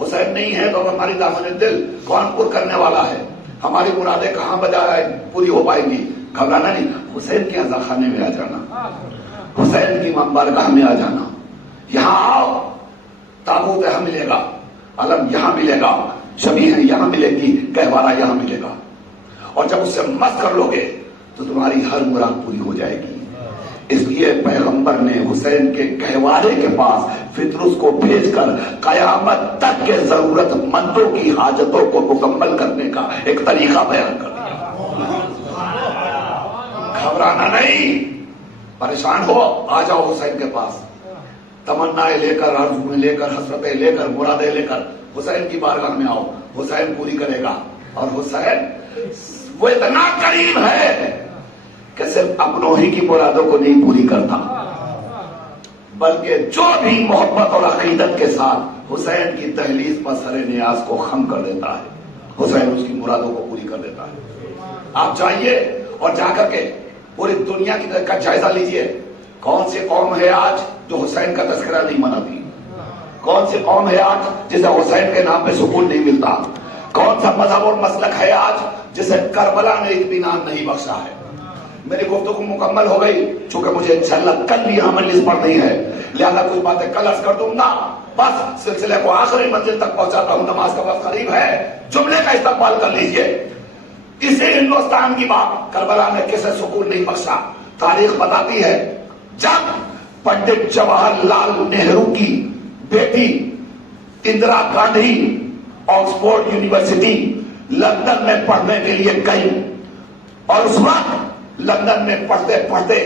حسین نہیں ہے تو ہماری دامن دل کون پر کرنے والا ہے؟ ہماری مرادیں کہاں بجائے پوری ہو پائیں گی؟ گھبرانا نہیں، حسین کے عزا خانے میں آ جانا، حسین کی بارگاہ میں آ جانا، یہاں آؤ، تابوت یہاں ملے گا، علم یہاں ملے گا، شبیہ یہاں ملے گی، گہوارہ یہاں ملے گا، اور جب اس سے مس کر لو گے تو تمہاری ہر مراد پوری ہو جائے گی۔ اس لیے پیغمبر نے حسین کے گہوارے کے پاس فطرس کو بھیج کر قیامت تک کے ضرورت مندوں کی حاجتوں کو مکمل کرنے کا ایک طریقہ بیان کر دیا۔ گھبرانا نہیں، پریشان ہو آ جاؤ حسین کے پاس، تمنائیں لے کر، آرزویں لے کر، حسرتیں لے کر، مرادیں لے کر حسین کی بارگاہ میں آؤ، حسین پوری کرے گا۔ اور حسین وہ اتنا قریب ہے کہ صرف اپنوں ہی کی مرادوں کو نہیں پوری کرتا، بلکہ جو بھی محبت اور عقیدت کے ساتھ حسین کی دہلیز پر سر نیاز کو خم کر دیتا ہے، حسین اس کی مرادوں کو پوری کر دیتا ہے۔ آپ جائیے اور جا کر کے پوری دنیا کا جائزہ لیجئے، کون سی قوم ہے آج جو حسین کا تذکرہ نہیں مناتی؟ کون سی قوم ہے آج جسے حسین کے نام پہ سکون نہیں ملتا؟ کون سا مذہب اور مسلک ہے آج جسے کربلا نے اطمینان نہیں بخشا ہے؟ میری گفتگو مکمل ہو گئی، چونکہ مجھے انشاءاللہ کل بھی یہاں مجلس پڑھنی ہے، لہذا کچھ باتیں کل عرض کر دوں گا، بس سلسلے کو آخری منزل تک پہنچاتا ہوں، نماز کا وقت قریب ہے، جملے کا استقبال کر لیجئے۔ اسی ہندوستان کی بات، کربلا نے کسے سکون نہیں بخشا؟ تاریخ بتاتی ہے جب پنڈت جواہر لال نہرو کی بیٹی Indira Gandhi Oxford university London میں پڑھنے کے لیے گئی، اور اس وقت لندن میں پڑھتے پڑھتے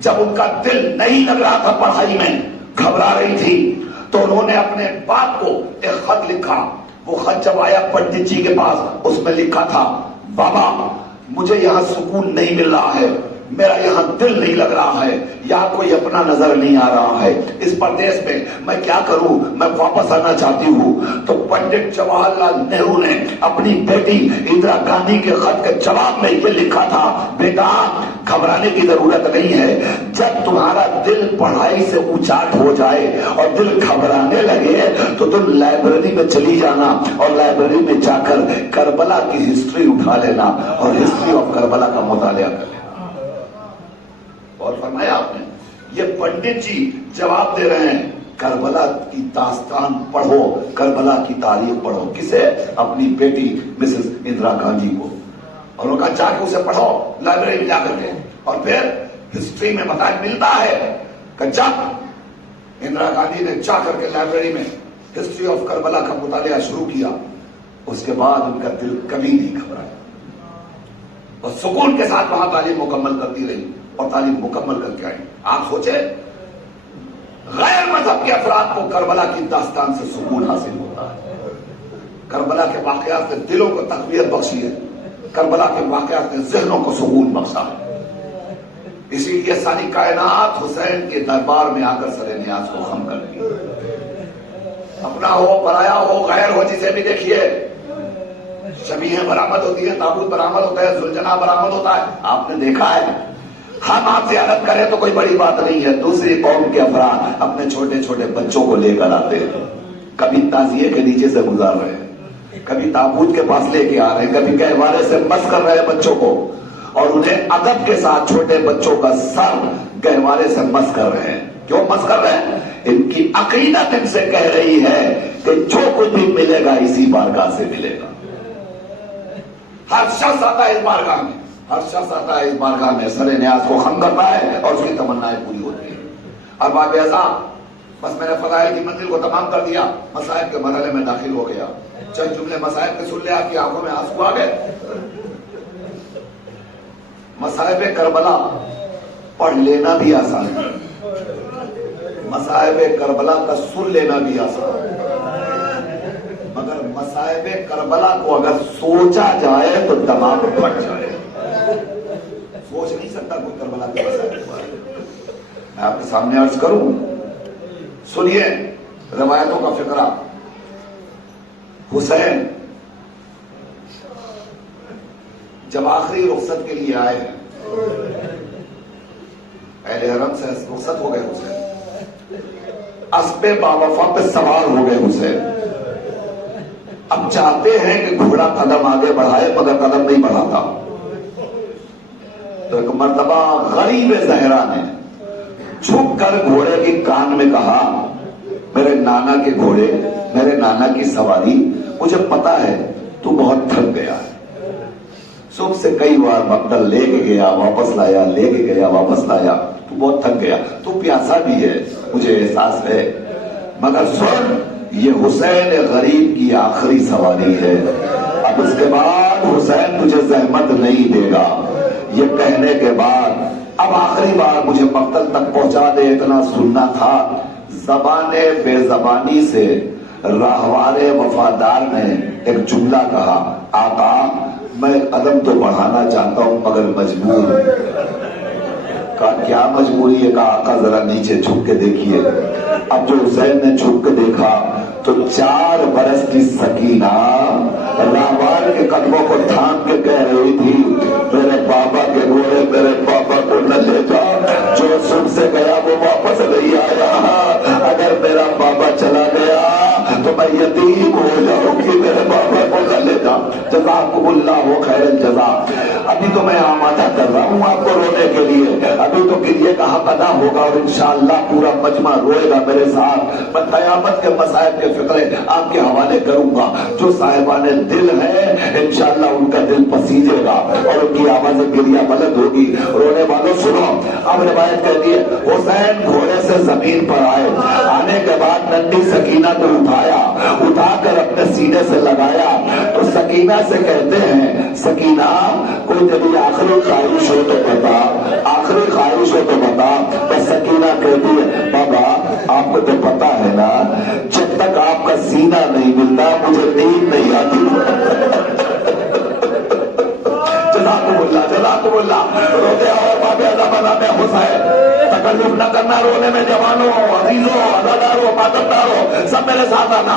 جب ان کا دل نہیں لگ رہا تھا پڑھائی میں، گھبرا رہی تھی، تو انہوں نے اپنے باپ کو ایک خط لکھا۔ وہ خط جب آیا پنڈت جی کے پاس، اس میں لکھا تھا، بابا مجھے یہاں سکون نہیں مل رہا ہے، میرا یہاں دل نہیں لگ رہا ہے، یہاں کوئی اپنا نظر نہیں آ رہا ہے، اس پردیس میں کیا کروں، میں واپس آنا چاہتی ہوں۔ تو پنڈت جواہر لال نہرو نے اپنی بیٹی اندرا گاندھی کے خط کے جواب میں یہ لکھا تھا، بیٹا گھبرانے کی ضرورت نہیں ہے، جب تمہارا دل پڑھائی سے اچاٹ ہو جائے اور دل گھبرانے لگے تو تم لائبریری میں چلی جانا، اور لائبریری میں جا کر کربلا کی ہسٹری اٹھا لینا اور ہسٹری آف کربلا کا مطالعہ کر لینا۔ اور فرمایا آپ نے، یہ پنڈت جی جواب دے رہے ہیں، کربلا کی داستان پڑھو، کربلا کی تاریخ پڑھو، کسے؟ اپنی بیٹی مسز اندرا گاندھی کو، اور ان کا جا کے اسے پڑھو لائبریری میں جا کر کے۔ اور پھر ہسٹری میں بتایا ملتا ہے کہ جب اندرا گاندھی نے جا کر کے لائبریری میں ہسٹری آف کربلا کا مطالعہ شروع کیا، اس کے بعد ان کا دل کبھی نہیں گھبرایا، اور سکون کے ساتھ وہاں تعلیم مکمل کرتی رہی اور تعلیم مکمل کر کے آئی۔ آپ سوچیں، غیر مذہب کے افراد کو کربلا کی داستان سے سکون حاصل ہوتا ہے، کربلا کے واقعات نے دلوں کو تقویت بخشی ہے، کربلا کے واقعات نے ذہنوں کو سکون بخشا ہے۔ اسی لیے ساری کائنات حسین کے دربار میں آ کر سر نیاز کو خم کرتی ہے، اپنا ہو پرایا ہو غیر ہو جسے بھی دیکھیے، شبیہیں برآمد ہوتی ہیں، تابوت برآمد ہوتا ہے، ذوالجناح برآمد ہوتا ہے، آپ نے دیکھا ہے۔ ہم آپ زیارت کریں تو کوئی بڑی بات نہیں ہے، دوسری قوم کے افراد اپنے چھوٹے چھوٹے بچوں کو لے کر آتے ہیں، کبھی تعزیے کے نیچے سے گزار رہے ہیں، کبھی تابوت کے پاس لے کے آ رہے ہیں، کبھی گہوارے سے مس کر رہے ہیں بچوں کو، اور انہیں ادب کے ساتھ چھوٹے بچوں کا سر گہوارے سے مس کر رہے ہیں۔ کیوں مس کر رہے ہیں؟ ان کی عقیدت ان سے کہہ رہی ہے کہ جو کچھ بھی ملے گا اسی بارگاہ سے ملے گا۔ ہر شخص آتا ہے اس بارگاہ میں، ہر شخص آتا ہے اس بارگاہ میں، سر نیاز کو خم کرتا ہے اور اس کی تمنائیں پوری ہوتی ہیں۔ اور باب اعظام، بس میں نے فضائل کی منزل کو تمام کر دیا، مصائب کے مرحلے میں داخل ہو گیا، چند جملے مصائب کے سن لے، آپ کی آنکھوں میں آنسو آ گئے۔ مصائب کربلا پڑھ لینا بھی آسان ہے، مصائب کربلا کا سن لینا بھی آسان ہے، مگر مصائب کربلا کو اگر سوچا جائے تو دماغ پھٹ جائے۔ سوچ نہیں سکتا کوئی کربلا کے مصائب کے بارے میں۔ میں آپ کے سامنے عرض کروں، سنیے روایتوں کا فقرہ۔ حسین جب آخری رخصت کے لیے آئے ہیں، اہل حرم سے رخصت ہو گئے حسین، اسب باوفا پہ سوار ہو گئے حسین، اب چاہتے ہیں کہ گھوڑا قدم آگے بڑھائے مگر قدم نہیں بڑھاتا. تو ایک مرتبہ غریب زہرا نے چھپ کر گھوڑے کی کان میں کہا میرے نانا کے گھوڑے میرے نانا کی سواری مجھے پتا ہے تو بہت تھک گیا ہے. صبح سے کئی بار مقتل لے کے گیا واپس لایا لے کے گیا واپس لایا تو بہت تھک گیا تو پیاسا بھی ہے مجھے احساس ہے مگر سن یہ حسین غریب کی آخری سواری ہے اب اس کے بعد حسین تجھے زحمت نہیں دے گا. یہ کہنے کے بعد اب آخری بار مجھے مقتل تک پہنچا دے اتنا سننا تھا. زبان بے زبانی سے راہوار وفادار نے ایک جملہ کہا آقا میں قدم تو بڑھانا چاہتا ہوں مگر مجبور. کہا کیا مجبوری ہے؟ کہا آقا ذرا نیچے جھک کے دیکھیے. اب جو حسین نے جھک کے دیکھا تو 4 برس کی سکینہ راہوار کے قدموں کو تھام کے کہہ رہی تھی میرے بابا کے گھوڑے میرے بابا کو نہ لے جا. جو صبح سے گیا وہ واپس نہیں آیا. اگر میرا بابا چلا گیا تو میں یتیم ہو جاؤں گی. میرے بابا کو نہ لے جا. جزاکم اللہ خیر الجزا. ابھی تو میں آمادہ کر رہا ہوں آپ کو رونے کے لیے. ابھی تو گریے کا حق ادا ہوگا اور انشاءاللہ پورا مجمع روئے گا میرے ساتھ. میں قیامت کے مصائب کے فکرے آپ کے حوالے کروں گا. جو صاحبان دل ہے انشاءاللہ ان کا دل پسیجے گا اور ان کی آواز گریہ بلند ہوگی. رونے والوں سنو. اب روایت کہتی ہے حسین گھوڑے سے زمین پر آئے. آنے کے بعد ننھی سکینہ کو اٹھا کر اپنے سینے سے لگایا تو سکینہ سے کہتے ہیں سکینہ کوئی جب آخری خواہش ہو تو بتا آخری خواہش ہو تو بتا. تو سکینہ کہتی ہے بابا آپ کو تو پتا ہے نا جب تک آپ کا سینہ نہیں ملتا مجھے نیند نہیں آتی. جزاکم اللہ. روتے اور بابے زمانہ میں حسین تکلف نہ کرنا. رونے میں جوانوں عزیزوں عزاداروں مادرداروں سب میرے ساتھ آنا.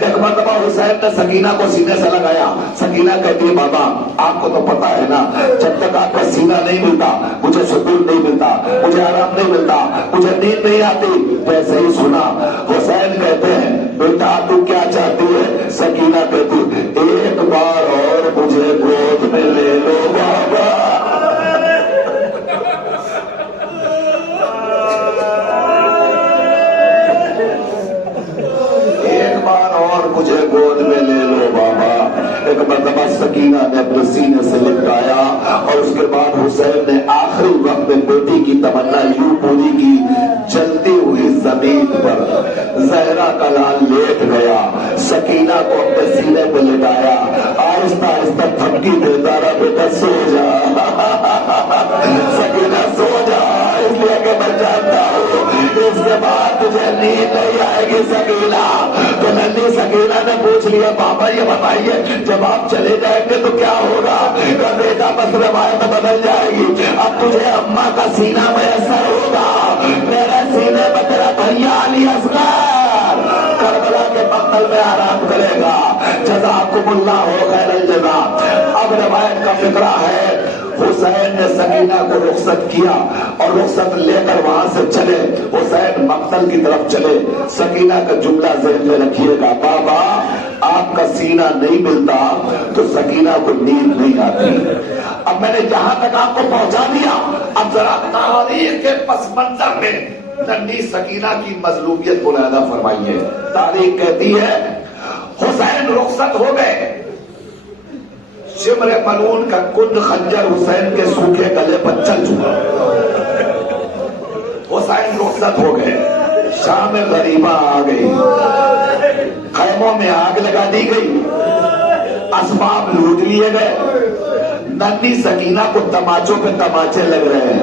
ایک مرتبہ حسین نے سکینہ کو سینے سے لگایا. سکینہ کہتی ہے بابا آپ کو تو پتا ہے نا جب تک آپ کا سینہ نہیں ملتا مجھے سکون نہیں ملتا مجھے آرام نہیں ملتا مجھے نیند نہیں آتی. ویسے ہی سنا. حسین کہتے ہیں بیٹا تو کیا چاہتی ہے؟ سکینہ کہتی ایک بار اور مجھے گود میں لے لو بابا. ایک بار اور مجھے گود میں لے لو بابا. ایک مرتبہ سکینہ نے اپنے سینے سے لپٹایا اور اس کے بعد حسین نے آخری وقت میں بیٹی کی تمنا یوں پوری کی. جلتی ہوئی زمین پر زہرا کا لال لیٹ گیا. سکینہ کو اپنے سینے پہ لٹایا. آہستہ آہستہ دھمکی دیتا رہا بیٹا سو جا سکینہ سو جا اس لیے کہ میں جانتا ہوں اس کے بعد تجھے نیند نہیں آئے گی سکینہ. تو ننھی سکینہ نے پوچھ لیا بابا یہ بتائیے جب آپ چلے جائیں گے تو کیا ہوگا؟ بیٹا بس روایت بدل جائے گی. اب تجھے اماں کا سینہ میسر ہوگا. میرے سینے میں تیرا بھیا علی اصغر کربلا کے مقتل میں آرام کرے گا. جزاکم اللہ خیر الجزا. اب روایت کا فقرہ ہے حسین نے سکینہ کو رخصت کیا اور رخصت لے کر وہاں سے چلے. حسین مقتل کی طرف چلے. سکینہ کا جملہ ذہن میں رکھیے گا بابا آپ کا سینہ نہیں ملتا تو سکینہ کو نیند نہیں آتی. اب میں نے جہاں تک آپ کو پہنچا دیا اب ذرا تاریخ کے پس منظر میں ننھی سکینہ کی مظلومیت ملاحظہ فرمائیے. تاریخ کہتی ہے حسین رخصت ہو گئے. شمر ملعون کا کند خنجر حسین کے سوکھے گلے پر چل چکا. حسین رخصت ہو گئے. شام غریبہ آ گئی. خیموں میں آگ لگا دی گئی. اسباب لوٹ لیے گئے. ننھی سکینہ کو تماچوں پہ تماچے لگ رہے ہیں.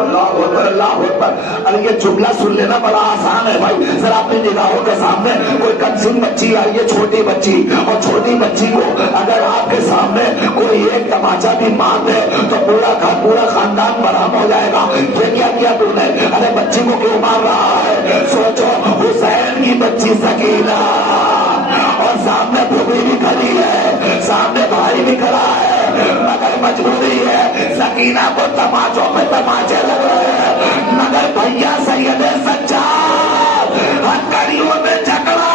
اللہ اکبر اللہ اکبر. ارے یہ جملہ سن لینا بڑا آسان ہے بھائی. ذرا اپنی نگاہوں کے سامنے کوئی کمسن بچی آئی ہے چھوٹی بچی اور چھوٹی بچی کو اگر آپ کے سامنے کوئی ایک تماچا بھی مار دے تو پورا خاندان برہم ہو جائے گا. یہ کیا تو نے؟ ارے بچی کو کیوں مار رہا ہے؟ سوچو حسین کی بچی سکینہ اور سامنے بھوبی بھی کھڑی ہے سامنے بھائی بھی کھڑا ہے مگر مجبوری ہے. سکینہ کو تماچوں میں تماچے لگ رہے ہیں مگر بھیا سید سجاد ہتھکڑیوں میں جھگڑا.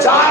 4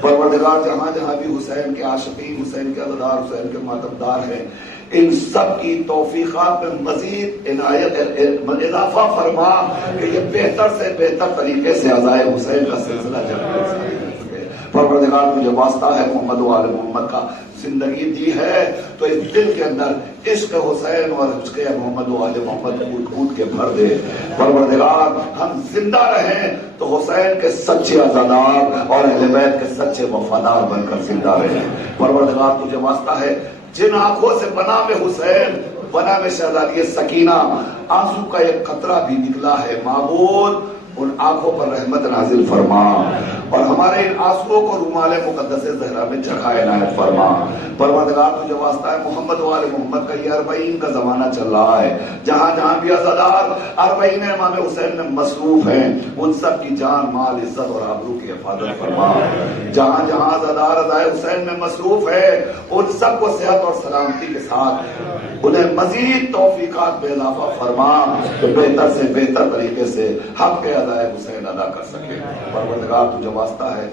پروردگار جہاں جہاں بھی حسین کے عاشقین، حسین کے عزادار، حسین کے ماتمدار ہیں، ان سب کی توفیقات میں مزید عنایت اضافہ فرما کہ یہ بہتر سے بہتر طریقے سے عزائے حسین کا سلسلہ جاری کر سکے۔ پروردگار تجھے واسطہ ہے محمد و آل محمد کا، زندگی دی ہے تو اس دل کے اندر عشق حسین اور عشق محمد و آل محمد کود کود کے بھر دے۔ پروردگار ہم زندہ رہیں تو حسین کے سچے عزادار اور اہل بیت کے سچے وفادار بن کر زندہ رہیں۔ پروردگار تجھے واسطہ ہے، جن آنکھوں سے بنا میں حسین، بنا میں شہزادی سکینہ آنسو کا ایک قطرہ بھی نکلا ہے، معبود ان آنکھوں پر رحمت نازل فرما اور ہمارے ان آنسوؤں کو رومال مقدس زہرا میں جگہ عنایت فرما۔ پروردگار تجھے واسطہ ہے، محمد و آل محمد کا یہ 40 کا زمانہ چل رہا ہے، جہاں جہاں بھی عزادار 40 امام حسین میں مصروف ہیں، ان سب کی جان مال عزت اور آبرو کی حفاظت فرما۔ جہاں جہاں عزادار عزائے حسین میں مصروف ہے، ان سب کو صحت اور سلامتی کے ساتھ انہیں مزید توفیقات میں اضافہ فرما کہ بہتر سے بہتر طریقے سے حق کے عزائے حسین ادا کر سکے۔ پروردگار تجھے واسطہ ہے،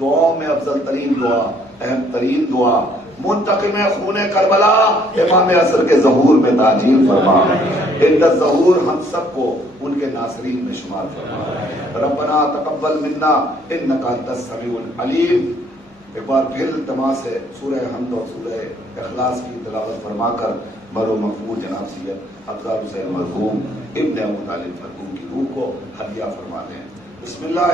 دعاؤں میں افضل ترین دعا، اہم ترین دعا، منتقم خون کربلا امام عصر کے ظہور میں تعجیل فرما۔ عند الظہور ہم سب کو ان کے ناصرین میں شمار فرما۔ ربنا تقبل منا انک انت السمیع العلیم۔ ایک بار پھر التماس ہے، سورہ حمد اور سورہ اخلاص کی تلاوت فرما کر مرو مقبول جناب سید افضل حسین مرحوم ابن ابو طالب مرحوم کی روح کو ہدیہ فرما دیں۔ بسم اللہ